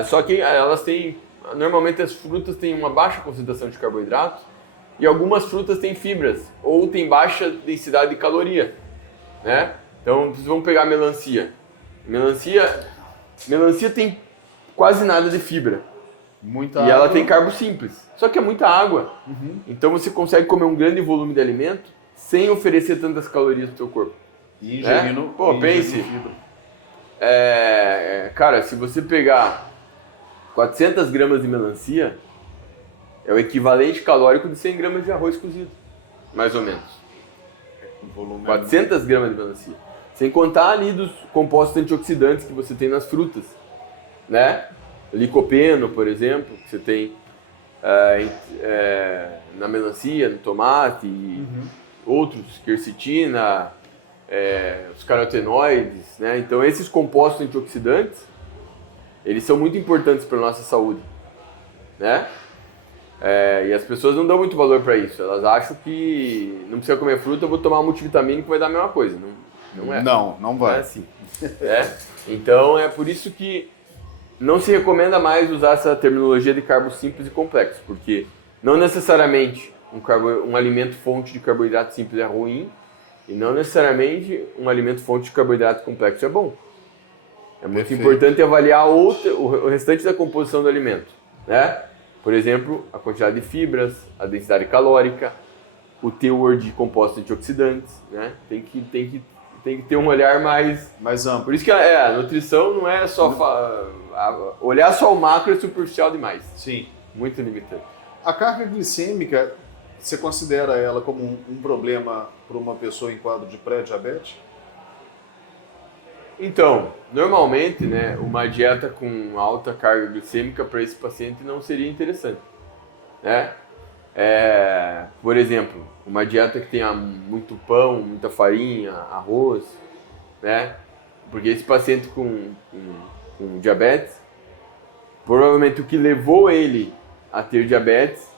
Só que elas têm, normalmente as frutas têm uma baixa concentração de carboidratos e algumas frutas têm fibras ou têm baixa densidade de caloria, né? Então, vocês vão pegar melancia. Melancia tem quase nada de fibra. Muita e água. Ela tem carbo simples, só que é muita água. Uhum. Então você consegue comer um grande volume de alimento sem oferecer tantas calorias para o seu corpo. E ingerindo, pense, cara, se você pegar 400 gramas de melancia, é o equivalente calórico de 100 gramas de arroz cozido, mais ou menos. Volume 400 gramas de melancia. Sem contar ali dos compostos antioxidantes que você tem nas frutas, né? Licopeno, por exemplo, que você tem na melancia, no tomate, e outros, quercetina, os carotenoides, né? Então esses compostos antioxidantes, eles são muito importantes para a nossa saúde, né? E as pessoas não dão muito valor para isso. Elas acham que não precisa comer fruta, eu vou tomar um multivitamínico que vai dar a mesma coisa. Não é. Não vai. Não é assim. Então é por isso que não se recomenda mais usar essa terminologia de carbo simples e complexo, porque não necessariamente um alimento fonte de carboidrato simples é ruim e não necessariamente um alimento fonte de carboidrato complexo é bom. É muito Perfeito. Importante avaliar o restante da composição do alimento, né? Por exemplo, a quantidade de fibras, a densidade calórica, o teor de compostos antioxidantes, né? Tem que ter um olhar mais amplo. Por isso que a nutrição não é só olhar só o macro é superficial demais. Sim. Muito limitante. A carga glicêmica, você considera ela como um problema para uma pessoa em quadro de pré-diabetes? Então, normalmente, né, uma dieta com alta carga glicêmica para esse paciente não seria interessante, né? Por exemplo, uma dieta que tenha muito pão, muita farinha, arroz, né? Porque esse paciente com diabetes, provavelmente o que levou ele a ter diabetes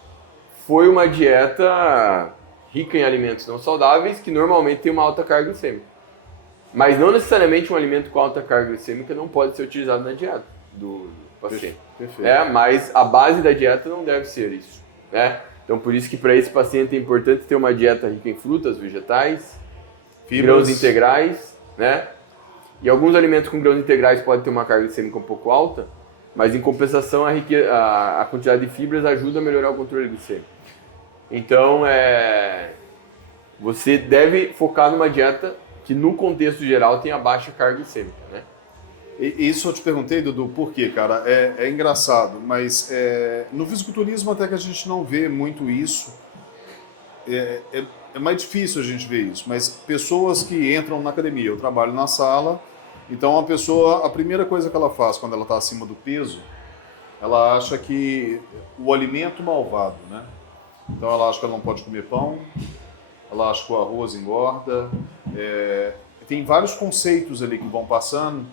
foi uma dieta rica em alimentos não saudáveis que normalmente tem uma alta carga glicêmica. Mas não necessariamente um alimento com alta carga glicêmica não pode ser utilizado na dieta do paciente. Perfeito. Mas a base da dieta não deve ser isso, né? Então, por isso que para esse paciente é importante ter uma dieta rica em frutas, vegetais, grãos integrais, né? E alguns alimentos com grãos integrais podem ter uma carga glicêmica um pouco alta, mas em compensação a quantidade de fibras ajuda a melhorar o controle glicêmico. Então, você deve focar numa dieta que no contexto geral tenha baixa carga glicêmica, né? Isso eu te perguntei, Dudu, por quê, cara? É engraçado, mas no fisiculturismo até que a gente não vê muito isso. É mais difícil a gente ver isso, mas pessoas que entram na academia, eu trabalho na sala, então a primeira coisa que ela faz quando ela está acima do peso, ela acha que o alimento malvado, né? Então ela acha que ela não pode comer pão, ela acha que o arroz engorda, tem vários conceitos ali que vão passando,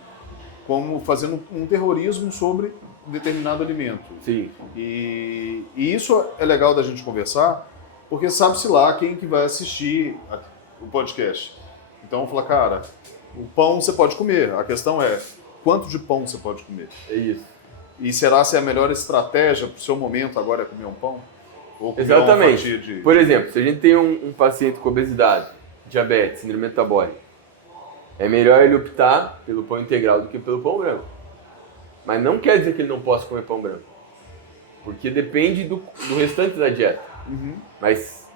como fazendo um terrorismo sobre determinado alimento. Sim. E isso é legal da gente conversar, porque sabe-se lá quem que vai assistir o podcast. Então, fala, cara, o pão você pode comer, a questão é, quanto de pão você pode comer? É isso. E será se a melhor estratégia para o seu momento agora é comer um pão? Ou comer Exatamente. uma fatia de... Por exemplo, se a gente tem um paciente com obesidade, diabetes, síndrome metabólica, é melhor ele optar pelo pão integral do que pelo pão branco. Mas não quer dizer que ele não possa comer pão branco. Porque depende do restante da dieta. Uhum. Mas,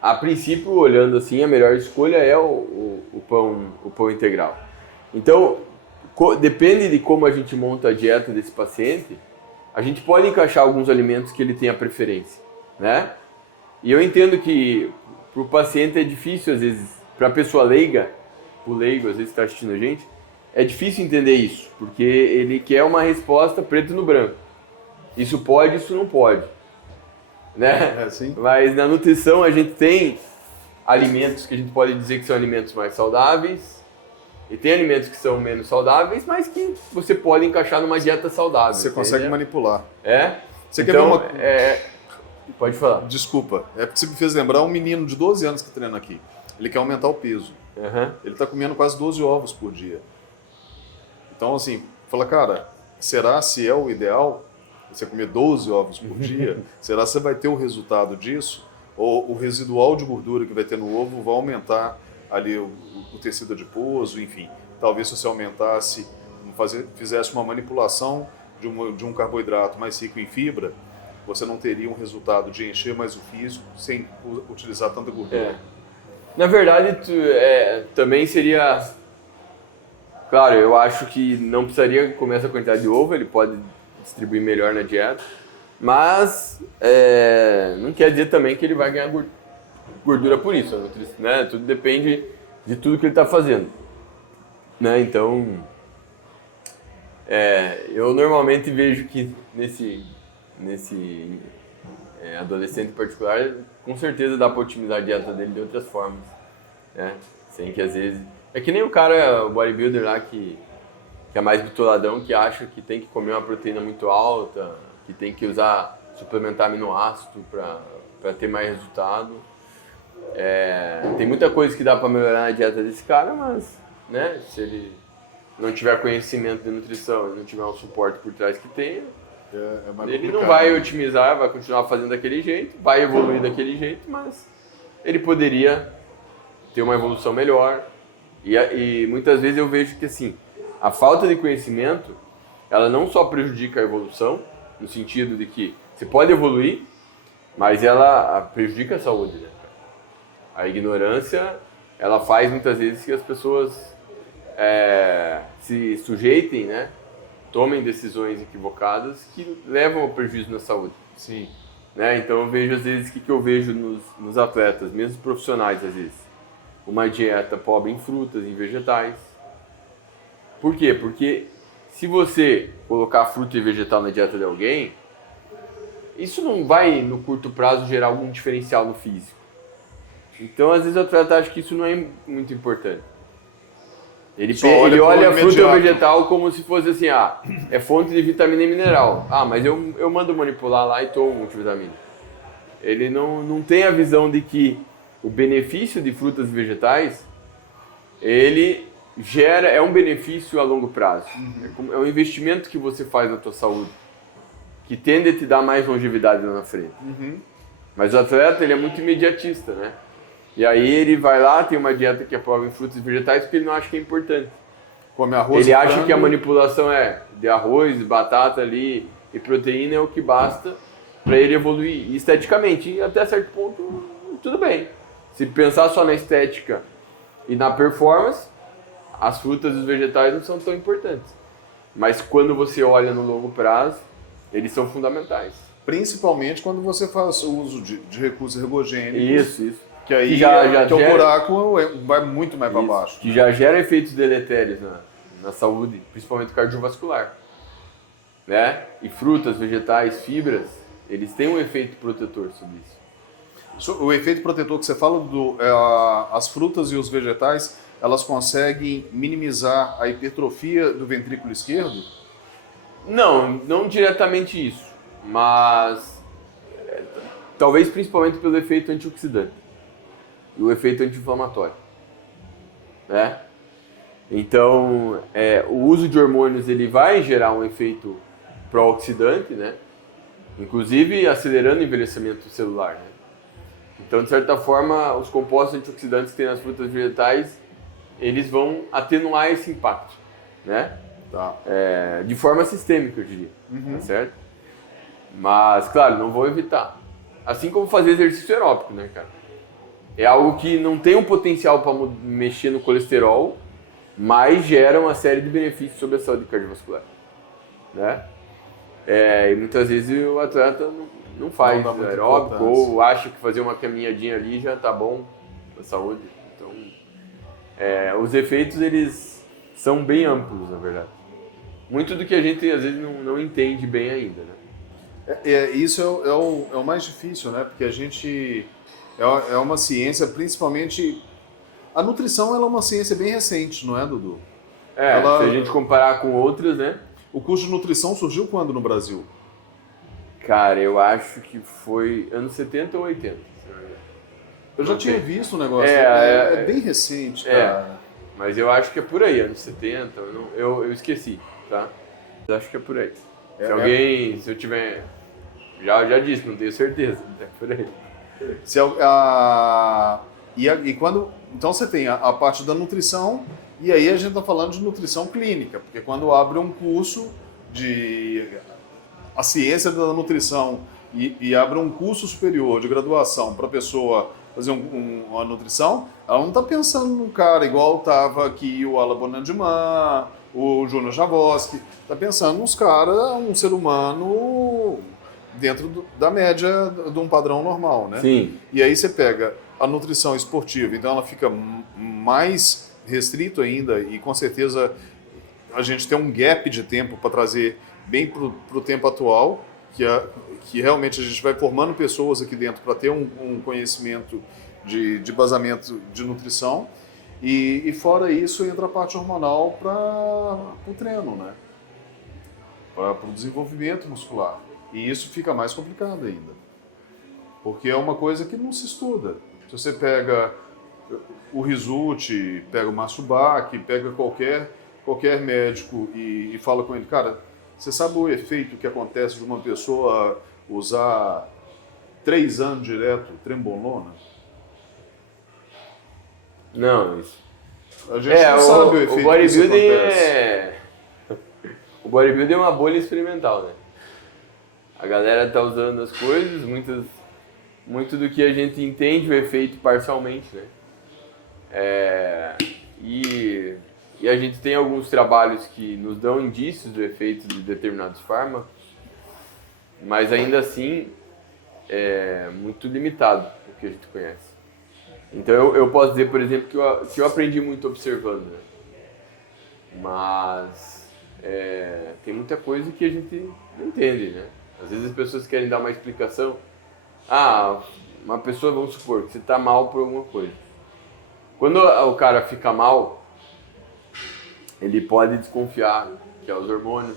a princípio, olhando assim, a melhor escolha é o pão integral. Então, depende de como a gente monta a dieta desse paciente, a gente pode encaixar alguns alimentos que ele tenha preferência, né? E eu entendo que para o paciente é difícil, às vezes, para a pessoa leiga, o leigo, às vezes está assistindo a gente, é difícil entender isso, porque ele quer uma resposta preto no branco. Isso pode, isso não pode. Né? Sim. Mas na nutrição a gente tem alimentos que a gente pode dizer que são alimentos mais saudáveis, e tem alimentos que são menos saudáveis, mas que você pode encaixar numa dieta saudável. Você consegue manipular. Você então, quer ver pode falar. Desculpa, é porque você me fez lembrar um menino de 12 anos que treina aqui. Ele quer aumentar o peso. Ele está comendo quase 12 ovos por dia. Então, assim, fala, cara, será se é o ideal você comer 12 ovos por dia? Será que você vai ter o resultado disso? Ou o residual de gordura que vai ter no ovo vai aumentar ali o tecido adiposo, enfim. Talvez se você aumentasse, fizesse uma manipulação de um carboidrato mais rico em fibra, você não teria um resultado de encher mais o físico sem utilizar tanta gordura. Na verdade, também seria... Claro, eu acho que não precisaria comer essa quantidade de ovo, ele pode distribuir melhor na dieta, mas não quer dizer também que ele vai ganhar gordura por isso, né? Tudo depende de tudo que ele está fazendo. Né? Então, eu normalmente vejo que nesse adolescente em particular, com certeza dá para otimizar a dieta dele de outras formas, né? Sem que às vezes... É que nem o cara, o bodybuilder lá que é mais bitoladão, que acha que tem que comer uma proteína muito alta, que tem que suplementar aminoácido para ter mais resultado. Tem muita coisa que dá para melhorar na dieta desse cara, mas, né, se ele não tiver conhecimento de nutrição e não tiver um suporte por trás que tenha, ele não vai otimizar, vai continuar fazendo daquele jeito, vai evoluir daquele jeito, mas ele poderia ter uma evolução melhor. E muitas vezes eu vejo que assim, a falta de conhecimento, ela não só prejudica a evolução, no sentido de que você pode evoluir, mas ela prejudica a saúde, né? A ignorância, ela faz muitas vezes que as pessoas se sujeitem, né? Tomem decisões equivocadas que levam ao prejuízo na saúde. Sim. Né? Então eu vejo às vezes, o que eu vejo nos atletas, mesmo profissionais às vezes, uma dieta pobre em frutas, em vegetais. Por quê? Porque se você colocar fruta e vegetal na dieta de alguém, isso não vai no curto prazo gerar algum diferencial no físico. Então às vezes o atleta acha que isso não é muito importante. Ele olha a fruta e o vegetal como se fosse assim, é fonte de vitamina e mineral. Mas eu mando manipular lá e tomo multivitamina. Ele não tem a visão de que o benefício de frutas e vegetais, ele é um benefício a longo prazo. É um investimento que você faz na tua saúde, que tende a te dar mais longevidade lá na frente. Mas o atleta, ele é muito imediatista, né? E aí ele vai lá, tem uma dieta que é pobre em frutas e vegetais, porque ele não acha que é importante. Come arroz, ele acha que a manipulação de arroz, batata ali e proteína é o que basta para ele evoluir esteticamente. E até certo ponto, tudo bem. Se pensar só na estética e na performance, as frutas e os vegetais não são tão importantes. Mas quando você olha no longo prazo, eles são fundamentais. Principalmente quando você faz o uso de recursos ergogênicos. Isso. Que aí o buraco vai muito mais para baixo. Que já gera efeitos deletérios na saúde, principalmente cardiovascular. Né? E frutas, vegetais, fibras, eles têm um efeito protetor sobre isso. O efeito protetor que você fala, as frutas e os vegetais, elas conseguem minimizar a hipertrofia do ventrículo esquerdo? Não diretamente isso, mas talvez principalmente pelo efeito antioxidante e o efeito anti-inflamatório. Né? Então, o uso de hormônios ele vai gerar um efeito pró-oxidante, né? Inclusive acelerando o envelhecimento celular. Né? Então, de certa forma, os compostos antioxidantes que tem nas frutas e vegetais, eles vão atenuar esse impacto, né? Tá. De forma sistêmica, eu diria, tá certo? Mas, claro, não vou evitar. Assim como fazer exercício aeróbico, né, cara? É algo que não tem um potencial para mexer no colesterol, mas gera uma série de benefícios sobre a saúde cardiovascular, né? E muitas vezes o atleta não faz Não dá muita aeróbico importância. ou acha que fazer uma caminhadinha ali já tá bom na saúde. Então, os efeitos, eles são bem amplos, na verdade. Muito do que a gente, às vezes, não entende bem ainda, né? Isso é o mais difícil, né? Porque a gente... É uma ciência, principalmente... A nutrição ela é uma ciência bem recente, não é, Dudu? Se a gente comparar com outras, né? O curso de nutrição surgiu quando no Brasil? Cara, eu acho que foi anos 70 ou 80. Eu já tinha visto o negócio. É Bem recente, cara. Mas eu acho que é por aí, anos 70. Eu esqueci, tá? Eu acho que é por aí. Se eu tiver... Já disse, não tenho certeza. É por aí. Então você tem a parte da nutrição, e aí a gente está falando de nutrição clínica, porque quando abre um curso de a ciência da nutrição e abre um curso superior de graduação para a pessoa fazer uma nutrição, ela não está pensando num cara igual estava aqui o Ala Bonandiman, o Júnior Javoski, está pensando nos caras, um ser humano dentro da média de um padrão normal, né? Sim. E aí você pega a nutrição esportiva, então ela fica mais restrito ainda, e com certeza a gente tem um gap de tempo para trazer bem para o tempo atual, que realmente a gente vai formando pessoas aqui dentro para ter um conhecimento de basamento de nutrição, e fora isso entra a parte hormonal para o treino, né? Para o desenvolvimento muscular. E isso fica mais complicado ainda, porque é uma coisa que não se estuda. Se você pega o Rizzuti, pega o Márcio Bach, pega qualquer médico e fala com ele, cara, você sabe o efeito que acontece de uma pessoa usar 3 anos direto trembolona? Não, isso. A gente não sabe o efeito que isso acontece. O bodybuilding é uma bolha experimental, né? A galera tá usando as coisas, muito do que a gente entende o efeito parcialmente, né? E a gente tem alguns trabalhos que nos dão indícios do efeito de determinados fármacos, mas ainda assim é muito limitado o que a gente conhece. Então eu posso dizer, por exemplo, que eu aprendi muito observando, né? Mas tem muita coisa que a gente não entende, né? Às vezes as pessoas querem dar uma explicação. Uma pessoa, vamos supor, que você está mal por alguma coisa. Quando o cara fica mal, ele pode desconfiar que é os hormônios,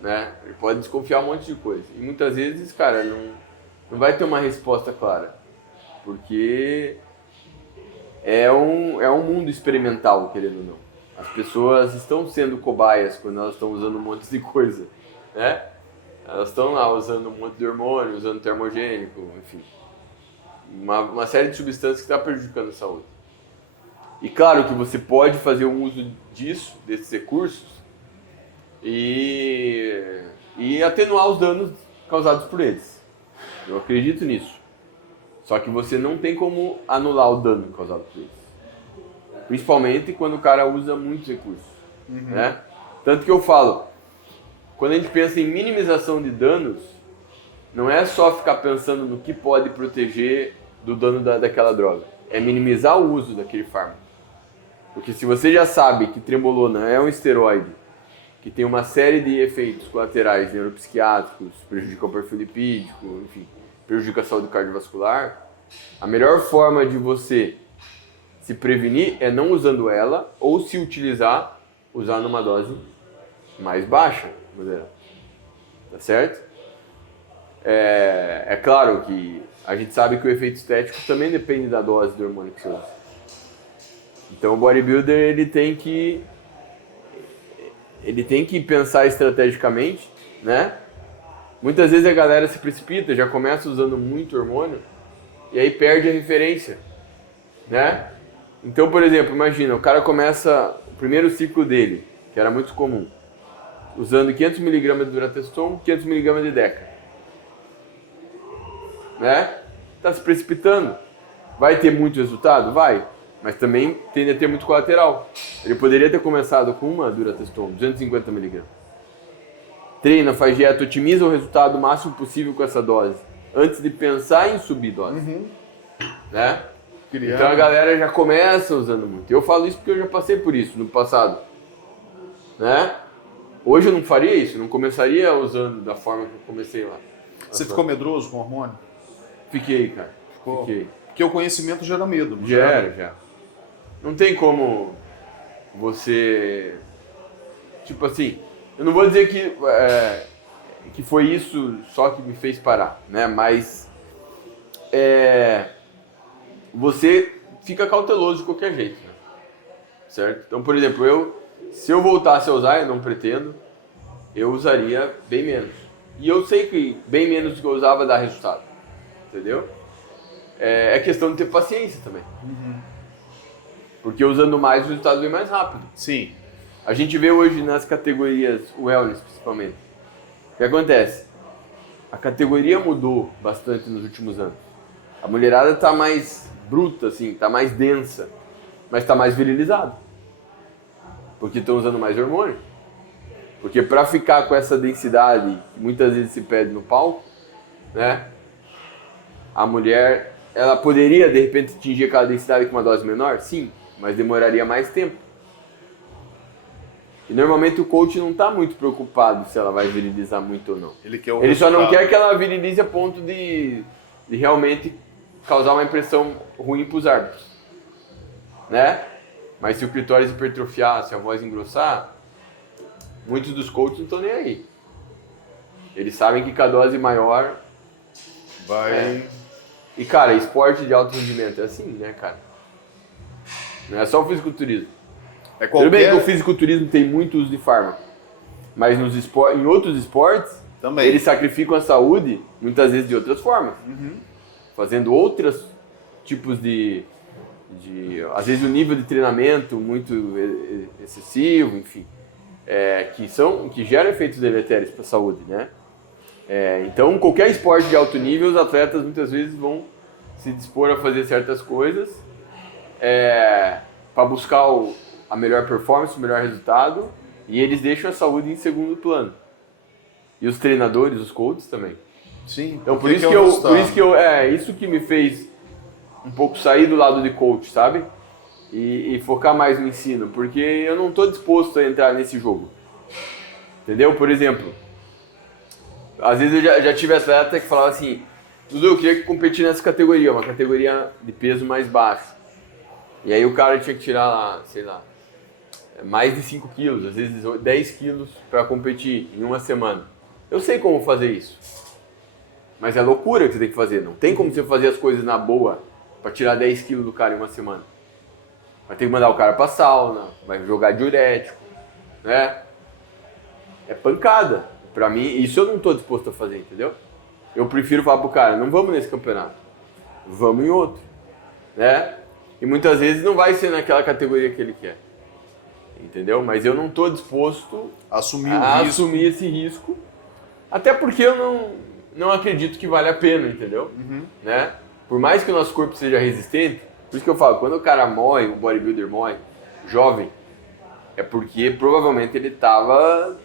né? Ele pode desconfiar um monte de coisa. E muitas vezes, cara, não vai ter uma resposta clara. Porque é um mundo experimental, querendo ou não. As pessoas estão sendo cobaias quando elas estão usando um monte de coisa, né? Elas estão lá usando um monte de hormônio, usando termogênico, enfim. Uma série de substâncias que está prejudicando a saúde. E claro que você pode fazer um uso desses recursos, e atenuar os danos causados por eles. Eu acredito nisso. Só que você não tem como anular o dano causado por eles. Principalmente quando o cara usa muitos recursos. Né? Tanto que eu falo, quando a gente pensa em minimização de danos, não é só ficar pensando no que pode proteger do dano daquela droga. É minimizar o uso daquele fármaco. Porque se você já sabe que trembolona é um esteroide, que tem uma série de efeitos colaterais neuropsiquiátricos, prejudica o perfil lipídico, enfim, prejudica a saúde cardiovascular, a melhor forma de você se prevenir é não usando ela, ou se utilizar, usar numa dose mais baixa, tá certo? É claro que a gente sabe que o efeito estético também depende da dose do hormônio que você usa. Então o bodybuilder ele tem que pensar estrategicamente, né? Muitas vezes a galera se precipita, já começa usando muito hormônio e aí perde a referência, né? Então, por exemplo, imagina, o cara começa o primeiro ciclo dele, que era muito comum, usando 500 mg de Durateston, 500 mg de Deca, né? Tá se precipitando. Vai ter muito resultado? Vai. Mas também tende a ter muito colateral. Ele poderia ter começado com uma Durateston, 250 mg. treina, faz dieta, otimiza o resultado o máximo possível com essa dose, antes de pensar em subir dose. Né? Então a galera já começa usando muito. Eu falo isso porque eu já passei por isso no passado. Né? Hoje eu não faria isso, não começaria usando da forma que eu comecei lá. Você ficou medroso com hormônio? Fiquei, cara. Fiquei. Porque o conhecimento gera medo. Não já. Não tem como você... Tipo assim, eu não vou dizer que foi isso só que me fez parar, né? Mas você fica cauteloso de qualquer jeito, né? Certo? Então, por exemplo, se eu voltasse a usar, eu não pretendo, eu usaria bem menos. E eu sei que bem menos do que eu usava dá resultado, entendeu? É questão de ter paciência também. Porque usando mais, o resultado vem mais rápido. Sim. A gente vê hoje nas categorias wellness, principalmente. O que acontece? A categoria mudou bastante nos últimos anos. A mulherada está mais bruta, assim, está mais densa, mas está mais virilizada. Porque estão usando mais hormônio. Porque para ficar com essa densidade que muitas vezes se pede no palco, né? A mulher, ela poderia de repente atingir aquela densidade com uma dose menor? Sim, mas demoraria mais tempo. E normalmente o coach não está muito preocupado se ela vai virilizar muito ou não. Ele só não quer que ela virilize a ponto de realmente causar uma impressão ruim para os árbitros. Né? Mas se o clitóris hipertrofiar, se a voz engrossar, muitos dos coaches não estão nem aí. Eles sabem que com a dose maior vai... E cara, esporte de alto rendimento é assim, né, cara? Não é só o fisiculturismo. Tudo bem que o fisiculturismo tem muito uso de fármaco, mas em outros esportes, também. Eles sacrificam a saúde, muitas vezes de outras formas. Fazendo outros tipos de... Às vezes o nível de treinamento muito excessivo, enfim. Que geram efeitos deletérios para a saúde, né? Então, qualquer esporte de alto nível, os atletas muitas vezes vão se dispor a fazer certas coisas para buscar a melhor performance, o melhor resultado, e eles deixam a saúde em segundo plano. E os treinadores, os coaches também. Sim. Então, isso que me fez um pouco sair do lado de coach, sabe? E focar mais no ensino, porque eu não estou disposto a entrar nesse jogo. Entendeu? Por exemplo, às vezes eu já tive atleta que falava assim: Dudu, eu queria competir nessa categoria, uma categoria de peso mais baixo. E aí o cara tinha que tirar lá, sei lá, mais de 5 quilos, às vezes 10 quilos para competir em uma semana. Eu sei como fazer isso. Mas é loucura que você tem que fazer. Não tem como você fazer as coisas na boa para tirar 10 quilos do cara em uma semana. Vai ter que mandar o cara pra sauna, vai jogar diurético, né? É pancada. Pra mim, isso eu não tô disposto a fazer, entendeu? Eu prefiro falar pro cara, não vamos nesse campeonato. Vamos em outro, né? E muitas vezes não vai ser naquela categoria que ele quer. Entendeu? Mas eu não tô disposto a assumir esse risco. Até porque eu não acredito que vale a pena, entendeu? Né? Por mais que o nosso corpo seja resistente, por isso que eu falo, quando o cara morre, o bodybuilder morre, jovem, é porque provavelmente ele estava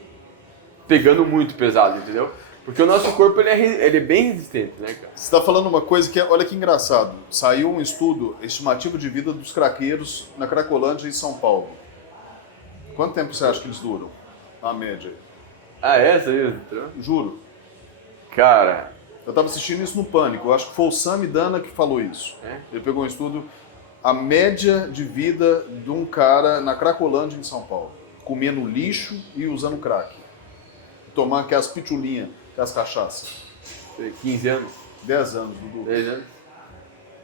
pegando muito pesado, entendeu? Porque o nosso corpo ele é bem resistente, né, cara? Você está falando uma coisa que, olha que engraçado, saiu um estudo estimativo de vida dos craqueiros na Cracolândia em São Paulo. Quanto tempo você acha que eles duram, na média? Ah, é essa mesmo? Juro. Cara... Eu estava assistindo isso no Pânico, eu acho que foi o Sami Dana que falou isso. Ele pegou um estudo, a média de vida de um cara na Cracolândia em São Paulo, comendo lixo e usando crack. Tomar aquelas pitulinhas, aquelas cachaças. 15 anos. 10 anos, Dudu. 10 anos.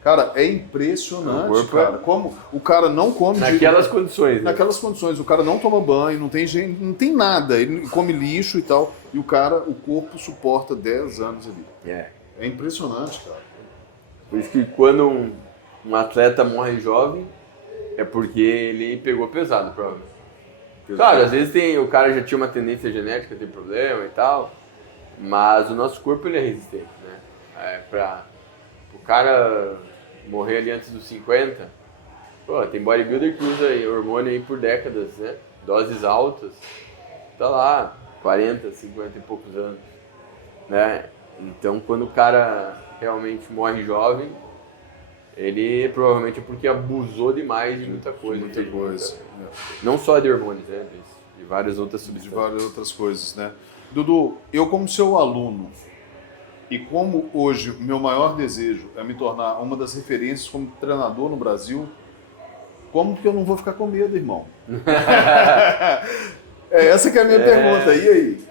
Cara, é impressionante, cara. Como o cara não come... Naquelas condições. Naquelas condições. O cara não toma banho, não tem nada. Ele come lixo e tal. E o corpo suporta 10 anos ali. É impressionante, cara. Por isso que quando um atleta morre jovem, é porque ele pegou pesado, provavelmente. Claro, às vezes o cara já tinha uma tendência genética, tem problema e tal. Mas o nosso corpo ele é resistente, né? O cara morrer ali antes dos 50, tem bodybuilder que usa hormônio aí por décadas, né? Doses altas, tá lá. 40, 50 e poucos anos, né? Então, quando o cara realmente morre jovem, ele provavelmente é porque abusou demais de muita coisa. Muita coisa. Não só de hormônios, né? De várias outras De substâncias. várias outras coisas, né? Dudu, eu como seu aluno, e como hoje o meu maior desejo é me tornar uma das referências como treinador no Brasil, como que eu não vou ficar com medo, irmão? Essa que é a minha pergunta. E aí?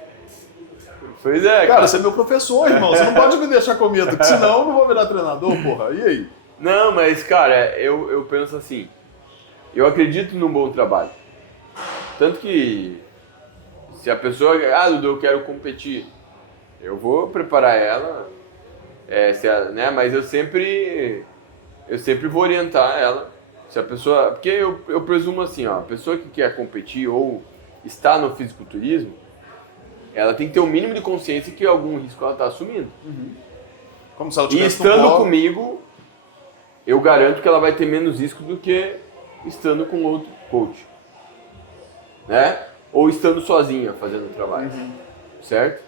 Pois é, cara. Você é meu professor, irmão. Você não pode me deixar com medo, porque senão eu não vou virar treinador, porra. E aí? Não, mas, cara, eu penso assim, eu acredito num bom trabalho. Tanto que, se a pessoa, Dudu, eu quero competir, eu vou preparar ela, né? Mas eu sempre vou orientar ela. Se a pessoa, porque eu presumo assim, ó, a pessoa que quer competir ou está no fisiculturismo, ela tem que ter o mínimo de consciência que algum risco ela está assumindo. Como se ela E tivesse estando comigo, eu garanto que ela vai ter menos risco do que estando com outro coach, né? Ou estando sozinha fazendo o trabalho, certo?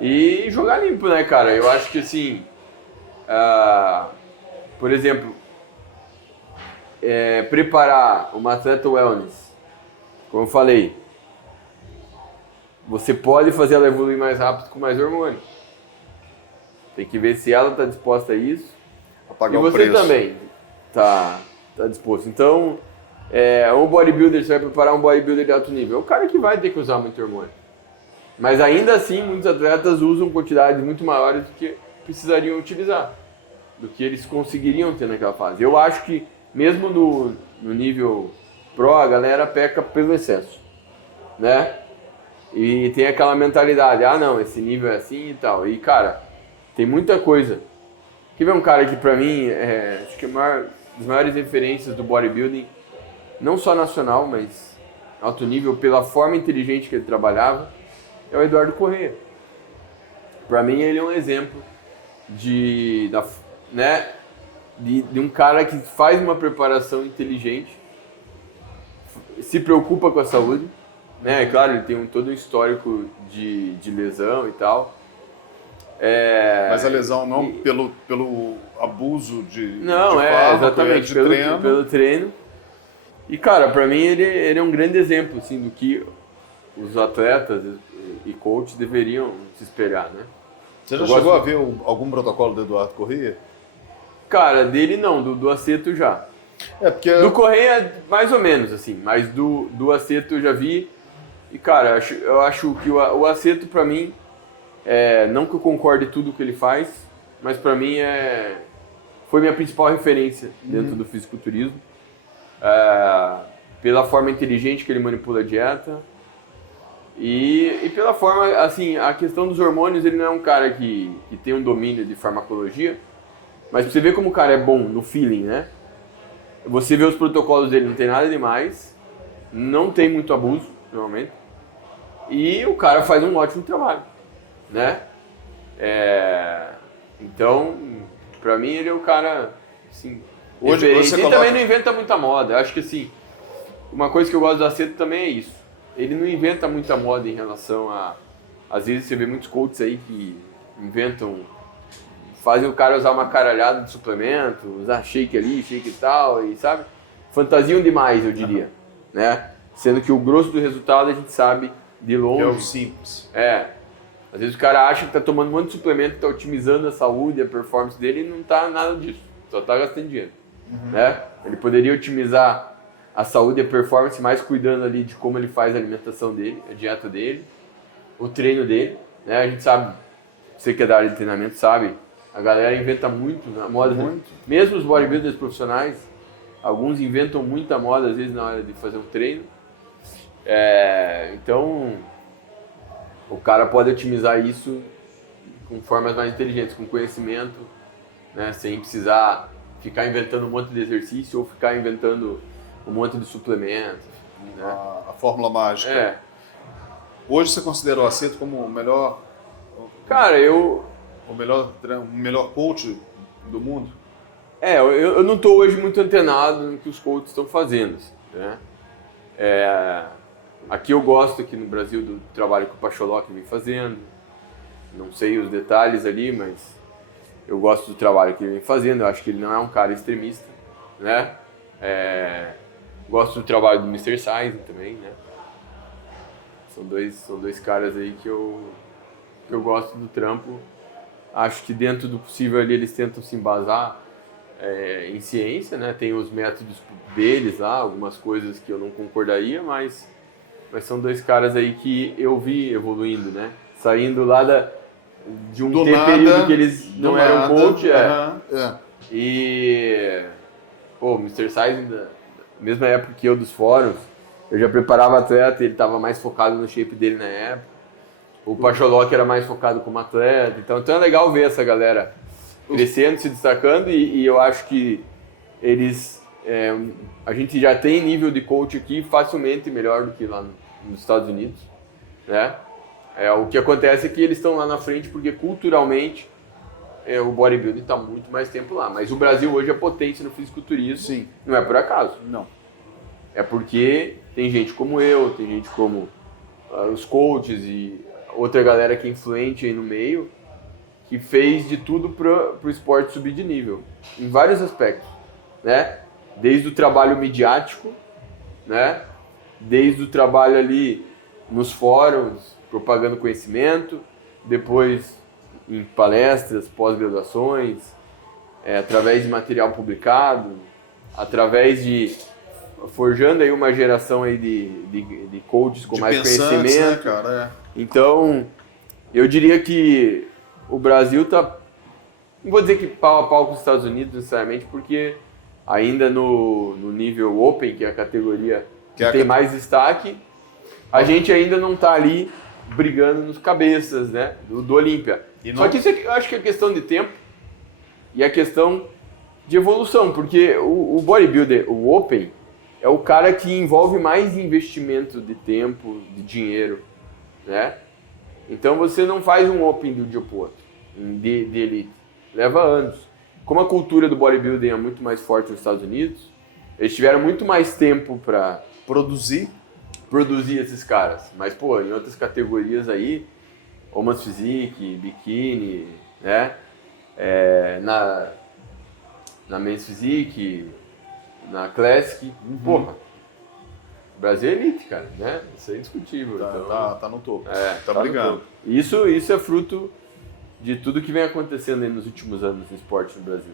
E jogar limpo, né, cara? Eu acho que assim, por exemplo, preparar uma atleta wellness, como eu falei, você pode fazer ela evoluir mais rápido com mais hormônio. Tem que ver se ela está disposta a isso. Pagar e você preço. também tá disposto. Então, um bodybuilder, você vai preparar um bodybuilder de alto nível, é o cara que vai ter que usar muito hormônio. Mas ainda assim, muitos atletas usam quantidades muito maiores do que precisariam utilizar, do que eles conseguiriam ter naquela fase. Eu acho que, mesmo no nível pro, a galera peca pelo excesso, né? E tem aquela mentalidade, não, esse nível é assim e tal. E, cara, tem muita coisa. Quer ver um cara que, pra mim, acho que das maiores referências do bodybuilding, não só nacional, mas alto nível, pela forma inteligente que ele trabalhava, é o Eduardo Corrêa. Pra mim, ele é um exemplo de um cara que faz uma preparação inteligente, se preocupa com a saúde, né? É claro, ele tem todo um histórico de lesão e tal. Mas a lesão não pelo abuso de Não, fármaco, exatamente, pelo treino. E, cara, pra mim ele é um grande exemplo, assim, do que os atletas e coaches deveriam se espelhar, né? Você já chegou a ver algum protocolo do Eduardo Corrêa? Cara, dele não, do Aceto já. Porque... Do Corrêa, mais ou menos, assim, mas do Aceto eu já vi. E, cara, eu acho que o Aceto, pra mim, não que eu concorde tudo que ele faz, mas pra mim foi minha principal referência dentro do fisiculturismo. Pela forma inteligente que ele manipula a dieta e pela forma, assim, a questão dos hormônios, ele não é um cara que tem um domínio de farmacologia, mas pra você ver como o cara é bom no feeling, né? Você vê os protocolos dele, não tem nada demais, não tem muito abuso, normalmente, e o cara faz um ótimo trabalho, né? Então, pra mim, ele é o cara, assim, hoje você coloca... também não inventa muita moda. Eu acho que, assim, uma coisa que eu gosto do Aceto também é isso. Ele não inventa muita moda em relação a... Às vezes você vê muitos coaches aí que inventam, fazem o cara usar uma caralhada de suplemento, usar shake ali, shake e tal, e sabe? Fantasiam demais, eu diria, né? Sendo que o grosso do resultado a gente sabe de longe. É o simples. Às vezes o cara acha que tá tomando um monte de suplemento, tá otimizando a saúde, a performance dele, e não tá nada disso. Só tá gastando dinheiro, né? Ele poderia otimizar a saúde e a performance mais cuidando ali de como ele faz a alimentação dele, a dieta dele, o treino dele, né? A gente sabe, você que é da área de treinamento sabe, a galera inventa muito na moda, mesmo os bodybuilders profissionais, alguns inventam muita moda às vezes na hora de fazer um treino. Então, o cara pode otimizar isso com formas mais inteligentes, com conhecimento, né? Sem precisar ficar inventando um monte de exercício ou ficar inventando um monte de suplementos. Né? A fórmula mágica. Hoje você considera o Aceto como o melhor... Cara, o melhor coach do mundo? Eu não estou hoje muito antenado no que os coaches estão fazendo. Né? Aqui eu gosto, aqui no Brasil, do trabalho que o Pacholok vem fazendo. Não sei os detalhes ali, mas eu gosto do trabalho que ele vem fazendo. Eu acho que ele não é um cara extremista, né? Gosto do trabalho do Mr. Size também, né? São dois caras aí que eu gosto do trampo. Acho que dentro do possível ali eles tentam se embasar em ciência, né? Tem os métodos deles lá, algumas coisas que eu não concordaria, mas são dois caras aí que eu vi evoluindo, né? Saindo lá de um período que eles não eram coach. E o Mr. Size, na mesma época que eu dos fóruns, eu já preparava atleta, ele estava mais focado no shape dele na época. O Pacholok era mais focado como atleta. Então é legal ver essa galera crescendo, se destacando, e eu acho que eles... a gente já tem nível de coach aqui facilmente melhor do que lá nos Estados Unidos, né? O que acontece é que eles estão lá na frente porque culturalmente o bodybuilding está muito mais tempo lá. Mas o Brasil hoje é potência no fisiculturismo. Sim. Não é por acaso. Não. É porque tem gente como eu, tem gente como os coaches e outra galera que é influente aí no meio, que fez de tudo para o esporte subir de nível, em vários aspectos, né? Desde o trabalho midiático, né? Desde o trabalho ali nos fóruns, propagando conhecimento, depois em palestras, pós-graduações, através de material publicado, através de forjando aí uma geração aí de coaches com mais conhecimento. Né, cara? Então, eu diria que o Brasil tá, não vou dizer que pau a pau com os Estados Unidos necessariamente, porque ainda no nível Open, que é a categoria que tem mais destaque, a gente ainda não tá ali brigando nos cabeças, né, do Olímpia. Só que isso eu acho que é questão de tempo e é questão de evolução, porque o bodybuilder, o Open, é o cara que envolve mais investimento de tempo, de dinheiro, né? Então você não faz um Open do dia pro outro, de elite. Leva anos. Como a cultura do bodybuilding é muito mais forte nos Estados Unidos, eles tiveram muito mais tempo para produzir esses caras. Mas, pô, em outras categorias aí, Women's Physique, Bikini, né? Na Men's Physique, na Classic, porra, o Brasil é elite, cara, né? Isso é indiscutível. Tá no topo, tá brigando. Isso é fruto de tudo que vem acontecendo aí nos últimos anos no esporte no Brasil.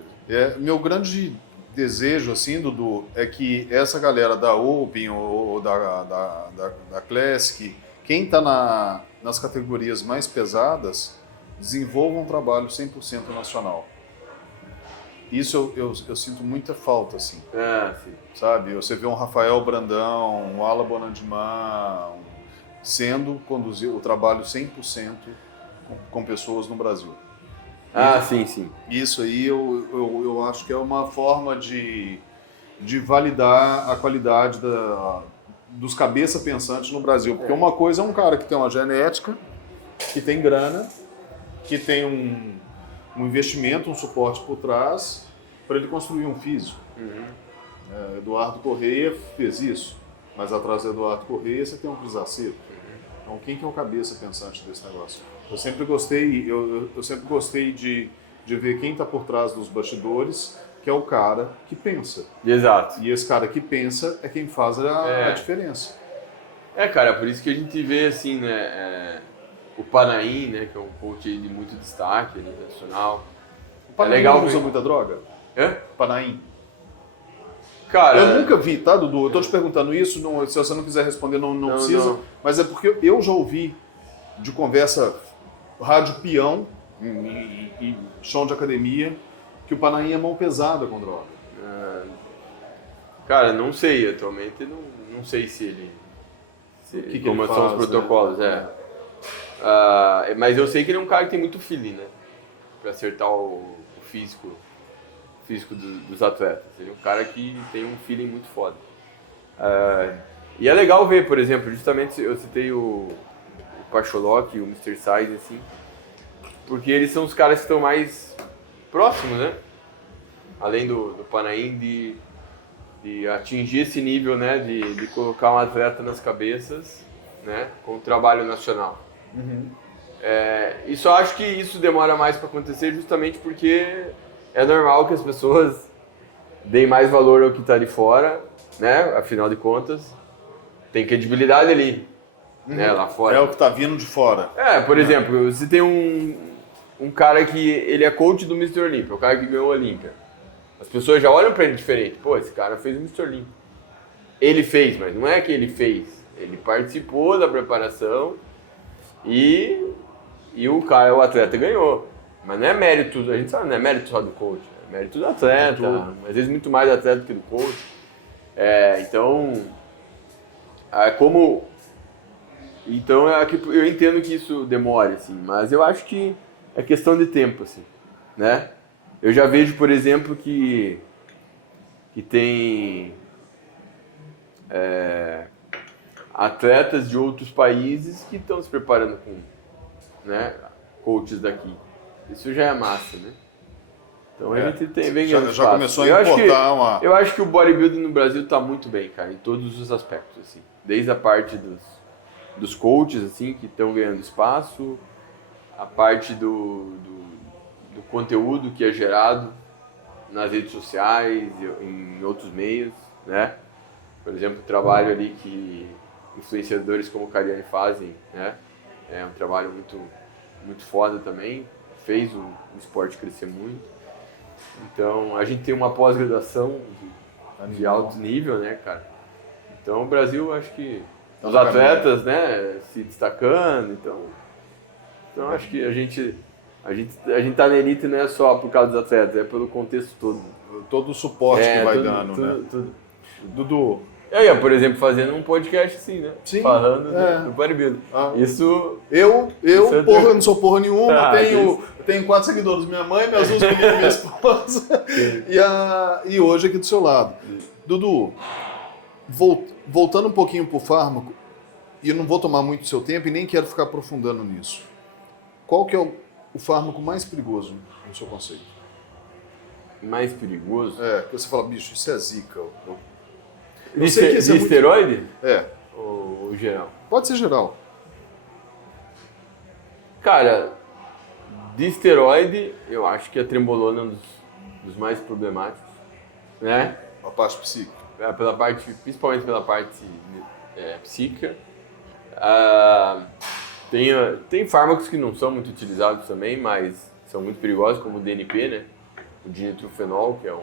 Meu grande desejo, assim, Dudu, é que essa galera da Open ou da Classic, quem tá nas categorias mais pesadas, desenvolva um trabalho 100% nacional. Isso eu sinto muita falta, assim. Sim. Sabe? Você vê um Rafael Brandão, um Ala Bonandimã, sendo conduzir o trabalho 100% com pessoas no Brasil. Sim. Isso aí eu acho que é uma forma de validar a qualidade dos cabeça pensantes no Brasil. Porque uma coisa é um cara que tem uma genética, que tem grana, que tem um investimento, um suporte por trás, para ele construir um físico. Eduardo Correia fez isso, mas atrás do Eduardo Correia você tem um Cris Aceto. Então quem que é o cabeça pensante desse negócio? Eu sempre gostei de ver quem está por trás dos bastidores, que é o cara que pensa. Exato. E esse cara que pensa é quem faz a diferença. Cara, por isso que a gente vê assim, né, o Panaim, né, que é um coach de muito destaque nacional. O Panaim não usa muita droga? Panaim. Cara, eu nunca vi, tá, Dudu? Eu tô te perguntando isso, se você não quiser responder, não precisa. Não. Mas é porque eu já ouvi de conversa rádio peão e chão de academia que o Panaim é mão pesada com droga. Cara, não sei, atualmente não sei se ele... como são os protocolos, né? Mas eu sei que ele é um cara que tem muito feeling, né? Pra acertar o físico dos atletas. Ele é um cara que tem um feeling muito foda. E é legal ver, por exemplo, justamente eu citei o Pacholok e o Mr. Size, assim, porque eles são os caras que estão mais próximos, né? Além do Panaim, de atingir esse nível, né, de colocar um atleta nas cabeças, né, com o trabalho nacional. E só acho que isso demora mais para acontecer justamente porque é normal que as pessoas deem mais valor ao que está de fora, né, afinal de contas, tem credibilidade ali, né, lá fora. É o que está vindo de fora. Por exemplo, se tem um cara que ele é coach do Mr. Olympia, o cara que ganhou o Olympia. As pessoas já olham para ele diferente. Pô, esse cara fez o Mr. Olympia. Ele fez, mas não é que ele fez. Ele participou da preparação e o atleta ganhou. Mas não é mérito, a gente sabe, não é mérito só do coach. É mérito do atleta, às vezes muito mais do atleta do que do coach. Então eu entendo que isso demore, assim, mas eu acho que é questão de tempo, assim, né? Eu já vejo, por exemplo, que tem atletas de outros países que estão se preparando com, né, coaches daqui. Isso já é massa, né? Então a gente vem ganhando já começou a importar Eu acho que o bodybuilding no Brasil está muito bem, cara, em todos os aspectos, assim. Desde a parte dos coaches, assim, que estão ganhando espaço, a parte do conteúdo que é gerado nas redes sociais, em outros meios, né? Por exemplo, o trabalho ali que influenciadores como o Cariani fazem, né? É um trabalho muito, muito foda também, fez o esporte crescer muito. Então, a gente tem uma pós-graduação de alto nível, né, cara? Então, o Brasil, acho que os atletas, né, se destacando, então acho que a gente tá na elite não é só por causa dos atletas, é pelo contexto todo. Todo o suporte que vai dando, né? Tudo. Dudu. Eu ia, por exemplo, fazendo um podcast assim, né? Sim. Falando do bodybuilding. Isso... Eu não sou porra nenhuma, tenho 4 seguidores, minha mãe, minhas 2 meninas, minha esposa, e hoje aqui do seu lado. Dudu, voltando um pouquinho pro fármaco, e eu não vou tomar muito do seu tempo e nem quero ficar aprofundando nisso. Qual que é o fármaco mais perigoso no seu conceito? Mais perigoso? Que você fala, bicho, isso é zica. De esteroide? É. Ou geral? Pode ser geral. Cara, de esteroide, eu acho que a trembolona é um dos mais problemáticos, né? A parte psíquica. Principalmente pela parte psíquica. Tem fármacos que não são muito utilizados também, mas são muito perigosos, como o DNP, né? O dinitrofenol, que é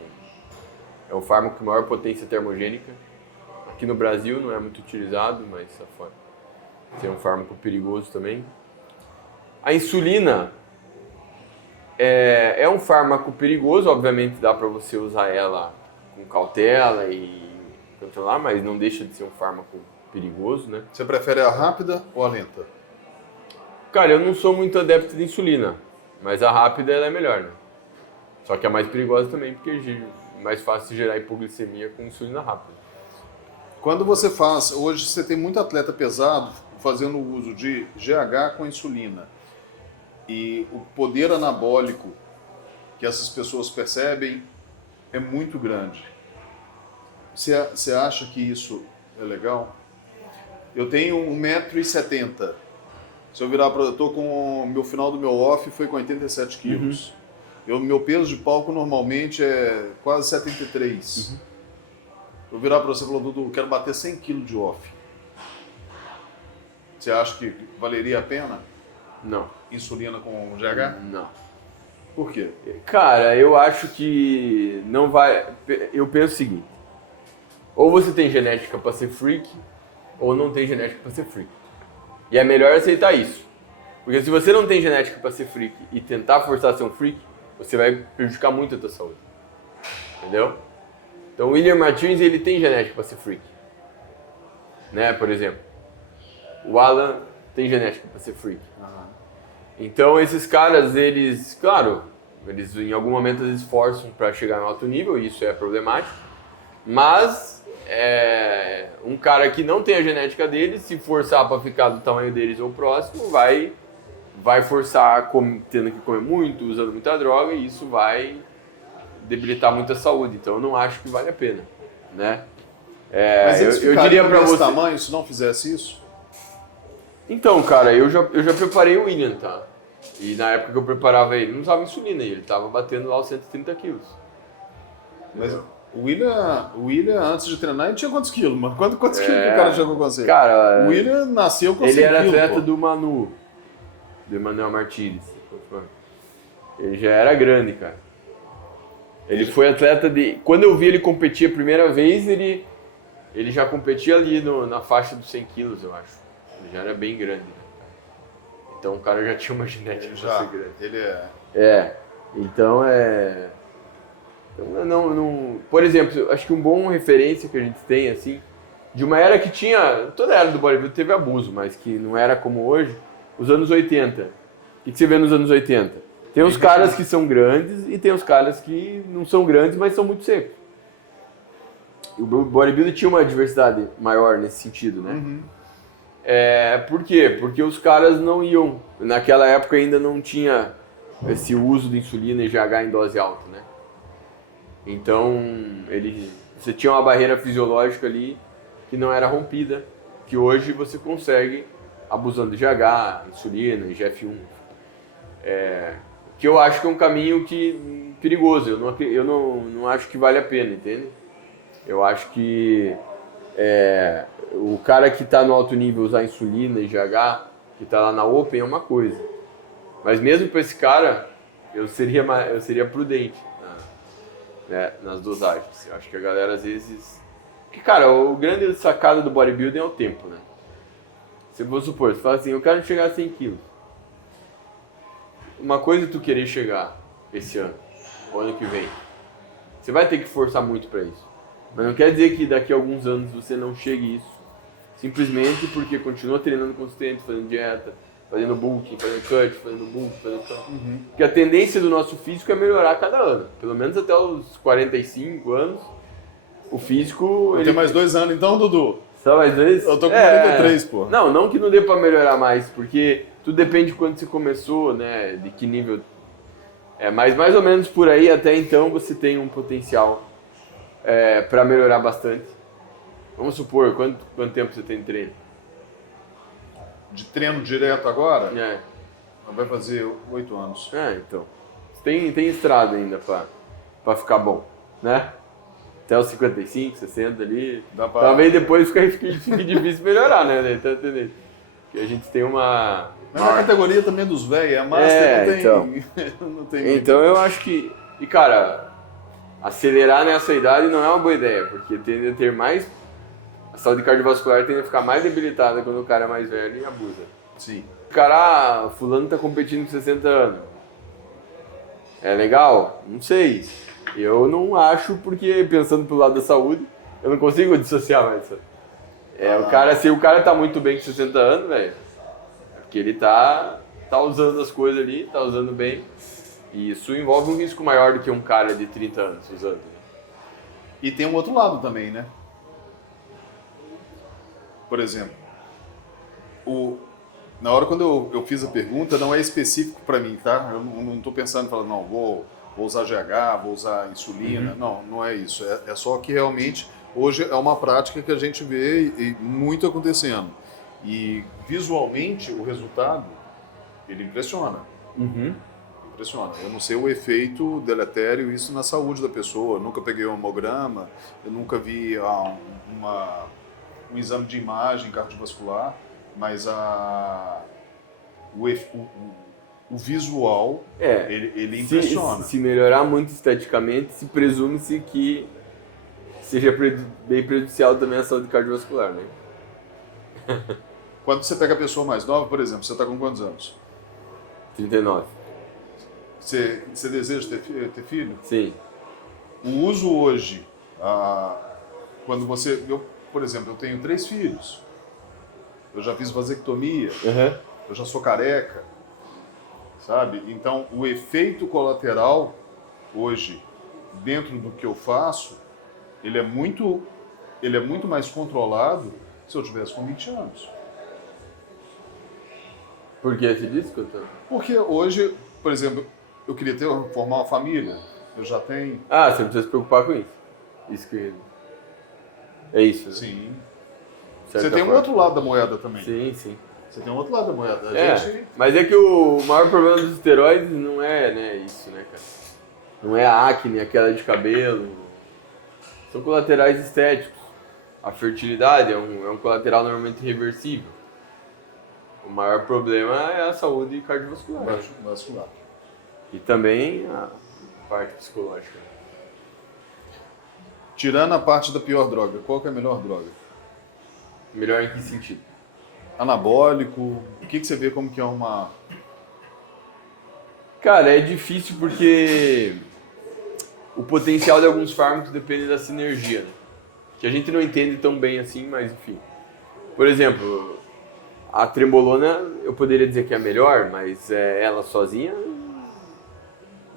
um fármaco com maior potência termogênica. Aqui no Brasil não é muito utilizado, mas fora. É um fármaco perigoso também. A insulina é um fármaco perigoso, obviamente dá para você usar ela com cautela e controlar, mas não deixa de ser um fármaco perigoso, né? Você prefere a rápida ou a lenta? Cara, eu não sou muito adepto de insulina, mas a rápida ela é melhor, né? Só que é mais perigosa também, porque é mais fácil gerar hipoglicemia com insulina rápida. Quando você hoje você tem muito atleta pesado fazendo uso de GH com insulina, e o poder anabólico que essas pessoas percebem é muito grande. Você acha que isso é legal? Eu tenho 1,70 m. Se eu virar para... Eu tô com... Meu final do meu off foi com 87 quilos. Meu peso de palco normalmente é quase 73. Eu virar para você e falar, Dudu, quero bater 100 kg de off. Você acha que valeria a pena? Não. Insulina com GH? Não. Por quê? Cara, eu acho que não vai... Eu penso o seguinte. Ou você tem genética para ser freak, ou não tem genética para ser freak. E é melhor aceitar isso. Porque se você não tem genética para ser freak e tentar forçar a ser um freak, você vai prejudicar muito a tua saúde. Entendeu? Então o William Martins, ele tem genética para ser freak. Né, por exemplo. O Alan tem genética para ser freak. Então esses caras, eles, claro, eles em algum momento eles esforçam para chegar no alto nível, e isso é problemático. Mas um cara que não tem a genética deles, se forçar para ficar do tamanho deles ou próximo, vai forçar tendo que comer muito, usando muita droga, e isso vai debilitar muito a saúde. Então eu não acho que vale a pena. né? Mas eles eu diria para desse você... tamanho se não fizesse isso? Então, cara, eu já preparei o William, tá? E na época que eu preparava ele, não usava insulina, ele tava batendo lá os 130 quilos. Mas o William, antes de treinar, ele tinha quantos quilos, mano? Quantos quilos que o cara jogou com você? Cara, o William nasceu com 100 ele era quilos, atleta pô. do Manu, do Emanuel Martins. Ele já era grande, cara. Ele foi atleta de... Quando eu vi ele competir a primeira vez, ele já competia ali na faixa dos 100 quilos, eu acho. Ele já era bem grande. Então o cara já tinha uma genética Já, grande. ele é... Então não... Por exemplo, acho que um bom referência que a gente tem, assim, de uma era que tinha... Toda a era do bodybuilding teve abuso, mas que não era como hoje, os anos 80. O que você vê nos anos 80? Tem os caras que são grandes e tem os caras que não são grandes, mas são muito secos. E o bodybuilding tinha uma diversidade maior nesse sentido, né? Uhum. Por quê? Porque os caras não iam... Naquela época ainda não tinha esse uso de insulina e GH em dose alta, né? Então, você tinha uma barreira fisiológica ali que não era rompida, que hoje você consegue abusando de GH, insulina, IGF-1. Que eu acho que é um caminho perigoso. Eu não acho que vale a pena, entende? Eu acho que o cara que está no alto nível usar insulina e GH, que está lá na Open, é uma coisa. Mas mesmo para esse cara, eu seria prudente nas dosagens. Eu acho que a galera às vezes... Porque, cara, o grande sacada do bodybuilding é o tempo, né? Se vou supor, você fala assim, eu quero chegar a 100 quilos. Uma coisa é tu querer chegar esse ano, o ano que vem. Você vai ter que forçar muito para isso. Mas não quer dizer que daqui a alguns anos você não chegue a isso. Simplesmente porque continua treinando consistente, fazendo dieta, fazendo bulking, fazendo cut, fazendo bulking, fazendo cut. Uhum. Porque a tendência do nosso físico é melhorar a cada ano. Pelo menos até os 45 anos, o físico... Tem mais 2 anos então, Dudu? Só mais 2? Eu tô com 43, pô. Não que não dê para melhorar mais, porque tudo depende de quando você começou, né? De que nível... Mas mais ou menos por aí, até então, você tem um potencial para melhorar bastante. Vamos supor, quanto tempo você tem de treino? De treino direto agora? É. Vai fazer 8 anos. Então. Tem estrada ainda para ficar bom, né? Até os 55, 60 ali. Talvez depois fique difícil melhorar, né? Tá entendendo? Porque a gente tem uma... Mas a categoria também é dos velhos, a Master não tem... Então eu acho que... E cara, acelerar nessa idade não é uma boa ideia, porque tende a ter mais... A saúde cardiovascular tende a ficar mais debilitada quando o cara é mais velho e abusa. Sim. O cara, fulano tá competindo com 60 anos. É legal? Não sei. Eu não acho, porque pensando pelo lado da saúde, eu não consigo dissociar mais. Se o cara tá muito bem com 60 anos, velho, é porque ele tá usando as coisas ali, tá usando bem. E isso envolve um risco maior do que um cara de 30 anos usando. E tem um outro lado também, né? Por exemplo, na hora quando eu fiz a pergunta, não é específico para mim, tá? Eu não estou pensando, falando, não, vou usar GH, vou usar insulina. Uhum. Não é isso. É só que realmente hoje é uma prática que a gente vê e muito acontecendo. E visualmente o resultado, ele impressiona. Uhum. Impressiona. Eu não sei o efeito deletério isso na saúde da pessoa. Eu nunca peguei um hemograma, eu nunca vi um exame de imagem cardiovascular, mas o visual, ele impressiona. Se melhorar muito esteticamente, se presume-se que seja bem prejudicial também à saúde cardiovascular, né? Quando você pega a pessoa mais nova, por exemplo, você está com quantos anos? 39. Você deseja ter filho? Sim. O uso hoje, quando você... por exemplo, eu tenho 3 filhos. Eu já fiz vasectomia. Uhum. Eu já sou careca. Sabe? Então, o efeito colateral, hoje, dentro do que eu faço, ele é muito mais controlado se eu tivesse com 20 anos. Por que você disse, Couto? Porque hoje, por exemplo, eu queria formar uma família. Eu já tenho... Você não precisa se preocupar com isso. Isso que... É isso, né? Sim. De Você certa tem um forma. outro lado da moeda também. Sim, sim. Você tem um outro lado da moeda. Mas é que o maior problema dos esteroides não é, né, isso, né, cara? Não é a acne, a queda de cabelo. São colaterais estéticos. A fertilidade é um colateral normalmente reversível. O maior problema é a saúde cardiovascular. Vascular. E também a parte psicológica. Tirando a parte da pior droga, qual que é a melhor droga? Melhor em que sentido? Anabólico? O que você vê como que é uma... Cara, é difícil porque o potencial de alguns fármacos depende da sinergia, né? Que a gente não entende tão bem assim, mas enfim. Por exemplo, a trembolona eu poderia dizer que é a melhor, mas ela sozinha,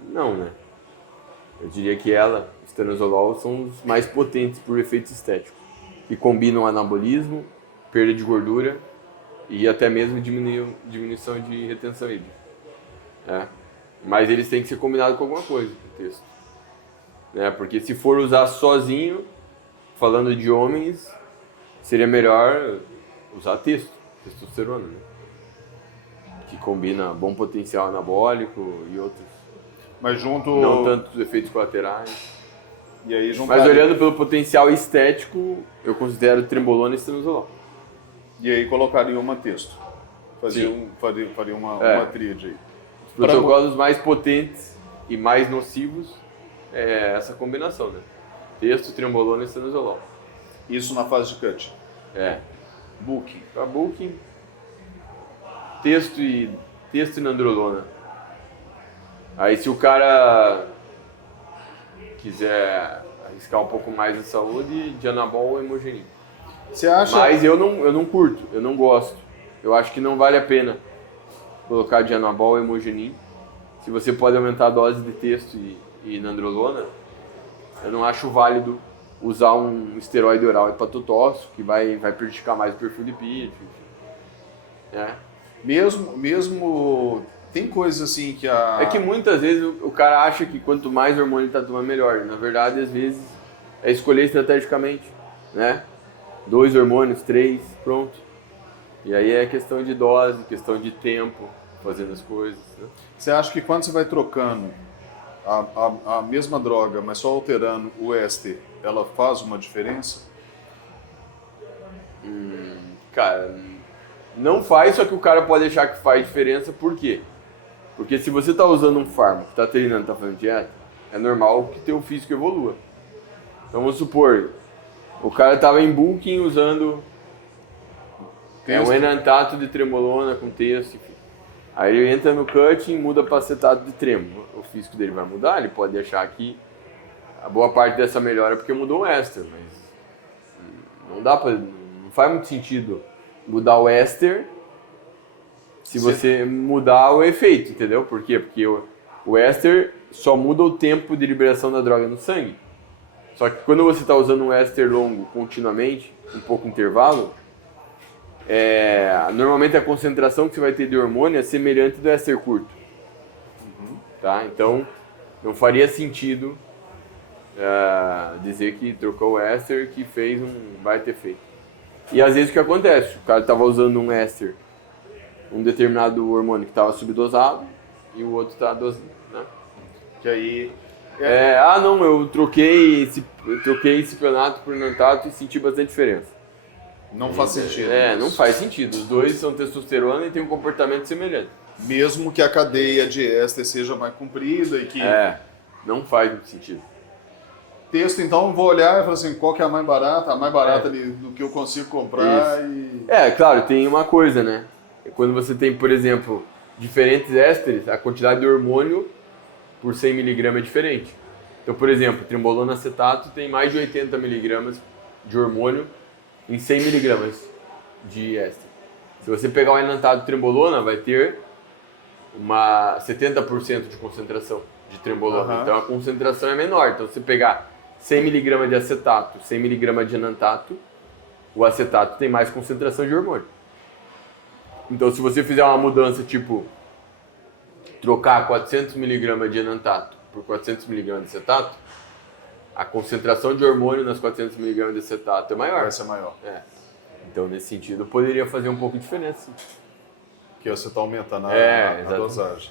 não, né? Eu diria que ela, estanozolol, são os mais potentes por efeitos estéticos, que combinam anabolismo, perda de gordura e até mesmo diminuição de retenção hídrica. Né? Mas eles têm que ser combinados com alguma coisa no texto. Né? Porque se for usar sozinho, falando de homens, seria melhor usar testosterona, né? Que combina bom potencial anabólico e outros. Mas junto... Não tanto os efeitos colaterais. E aí Mas olhando pelo potencial estético, eu considero trembolona e estanozolol. E aí colocaria uma texto. Faria uma tríade aí. Os protocolos mais potentes e mais nocivos é essa combinação, né? Testo, trembolona e estanozolol. Isso na fase de cut. Booking. Para booking, testo e nandrolona. Aí se o cara quiser arriscar um pouco mais de saúde, de anabol ou hemogenin. Você acha... Mas eu não curto, eu não gosto. Eu acho que não vale a pena colocar de anabol ou hemogenin. Se você pode aumentar a dose de testo e nandrolona, eu não acho válido usar um esteroide oral hepatotóxico, que vai prejudicar mais o perfil lipídico. Né? Mesmo tem coisas assim que a... É que muitas vezes o cara acha que quanto mais hormônio ele tá tomando, melhor. Na verdade, às vezes, é escolher estrategicamente, né? 2 hormônios, 3, pronto. E aí é questão de dose, questão de tempo, fazendo as coisas. Né? Você acha que quando você vai trocando a mesma droga, mas só alterando o éster, ela faz uma diferença? Cara, não faz, só que o cara pode achar que faz diferença, por quê? Porque se você está usando um fármaco, está treinando, está fazendo dieta, é normal que teu físico evolua. Então vamos supor, o cara estava em bulking usando um enantato de trembolona com texto, enfim. Aí ele entra no cutting, muda para acetato de tremo. O físico dele vai mudar, ele pode achar que a boa parte dessa melhora é porque mudou o éster, mas não faz muito sentido mudar o éster se você mudar o efeito, entendeu? Por quê? Porque o éster só muda o tempo de liberação da droga no sangue. Só que quando você está usando um éster longo continuamente, um pouco intervalo, normalmente a concentração que você vai ter de hormônio é semelhante do éster curto. Tá? Então, não faria sentido dizer que trocou o éster que fez um baita efeito. E às vezes o que acontece? O cara estava usando um éster, um determinado hormônio que estava subdosado e o outro está dosado, né? Que aí... não, eu troquei cipionato por enantato e senti bastante diferença. Não faz sentido. Não faz sentido. Os dois são testosterona e têm um comportamento semelhante. Mesmo que a cadeia de éster seja mais comprida e que... Não faz muito sentido. Texto, então, eu vou olhar e falar assim, qual que é a mais barata? A mais barata do que eu consigo comprar e... Claro, tem uma coisa, né? Quando você tem, por exemplo, diferentes ésteres, a quantidade de hormônio por 100 mg é diferente. Então, por exemplo, trembolona acetato tem mais de 80 mg de hormônio em 100 mg de éster. Se você pegar o enantato de trembolona, vai ter uma 70% de concentração de trembolona. Então a concentração é menor. Então se você pegar 100 mg de acetato, 100 mg de enantato, o acetato tem mais concentração de hormônio. Então se você fizer uma mudança tipo trocar 400 mg de enantato por 400 mg de acetato, a concentração de hormônio nas 400 mg de acetato é maior. Vai ser maior. Então, nesse sentido, poderia fazer um pouco de diferença. Que você está aumentando a exatamente. dosagem.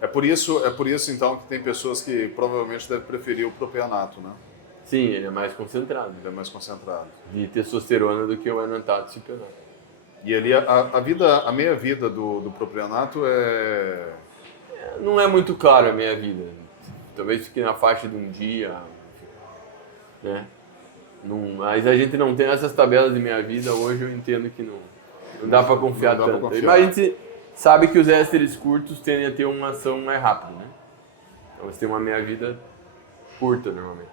É por isso, então, que tem pessoas que provavelmente devem preferir o propionato, né? Sim, ele é mais concentrado. Ele é mais concentrado. De testosterona do que o enantato cipionato. E ali a meia-vida do propionato é... Não é muito claro a meia-vida. Talvez fique na faixa de um dia, né? Mas a gente não tem essas tabelas de meia-vida hoje, eu entendo que não dá para confiar tanto. Mas a gente sabe que os ésteres curtos tendem a ter uma ação mais rápida, né? Então você tem uma meia-vida curta normalmente.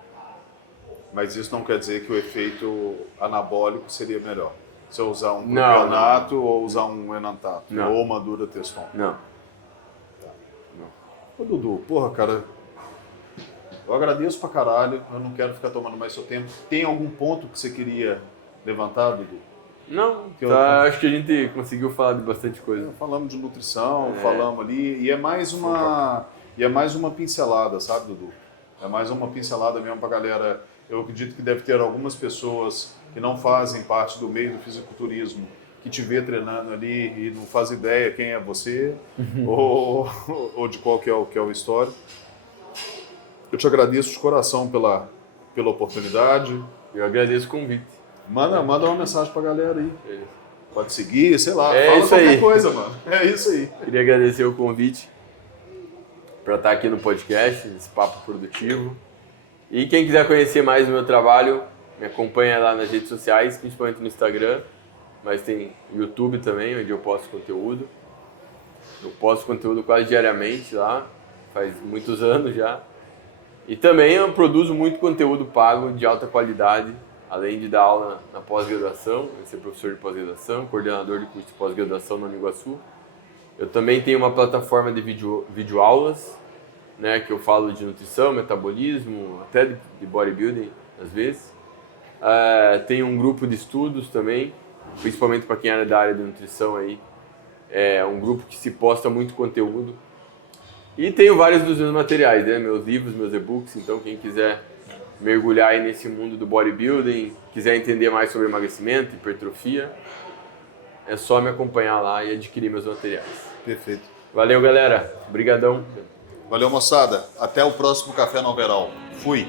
Mas isso não quer dizer que o efeito anabólico seria melhor. Se eu usar um propionato ou usar um enantato, ou uma durateston. Não. Ô Dudu, porra, cara, eu agradeço pra caralho, eu não quero ficar tomando mais seu tempo. Tem algum ponto que você queria levantar, Dudu? Não, acho que a gente conseguiu falar de bastante coisa. Falamos de nutrição, falamos ali, e é mais uma pincelada, sabe, Dudu? É mais uma pincelada mesmo pra galera. Eu acredito que deve ter algumas pessoas que não fazem parte do meio do fisiculturismo, que te vê treinando ali e não faz ideia quem é você ou de qual que é o histórico. Eu te agradeço de coração pela oportunidade. Eu agradeço o convite. Manda uma mensagem pra galera aí. Pode seguir, sei lá, É fala isso qualquer aí. coisa, mano. É isso aí. Queria agradecer o convite para estar aqui no podcast, esse papo produtivo. E quem quiser conhecer mais o meu trabalho, me acompanha lá nas redes sociais, principalmente no Instagram, mas tem YouTube também, onde eu posto conteúdo. Eu posto conteúdo quase diariamente lá, faz muitos anos já. E também eu produzo muito conteúdo pago de alta qualidade, além de dar aula na pós-graduação, eu ser professor de pós-graduação, coordenador de curso de pós-graduação na Uniguaçu. Eu também tenho uma plataforma de videoaulas, né, que eu falo de nutrição, metabolismo, até de bodybuilding, às vezes. Tenho um grupo de estudos também, principalmente para quem é da área de nutrição aí. É um grupo que se posta muito conteúdo. E tenho vários dos meus materiais, né, meus livros, meus e-books, então quem quiser mergulhar aí nesse mundo do bodybuilding, quiser entender mais sobre emagrecimento, hipertrofia, é só me acompanhar lá e adquirir meus materiais. Perfeito. Valeu, galera. Obrigadão. Valeu, moçada. Até o próximo Café no Overall. Fui.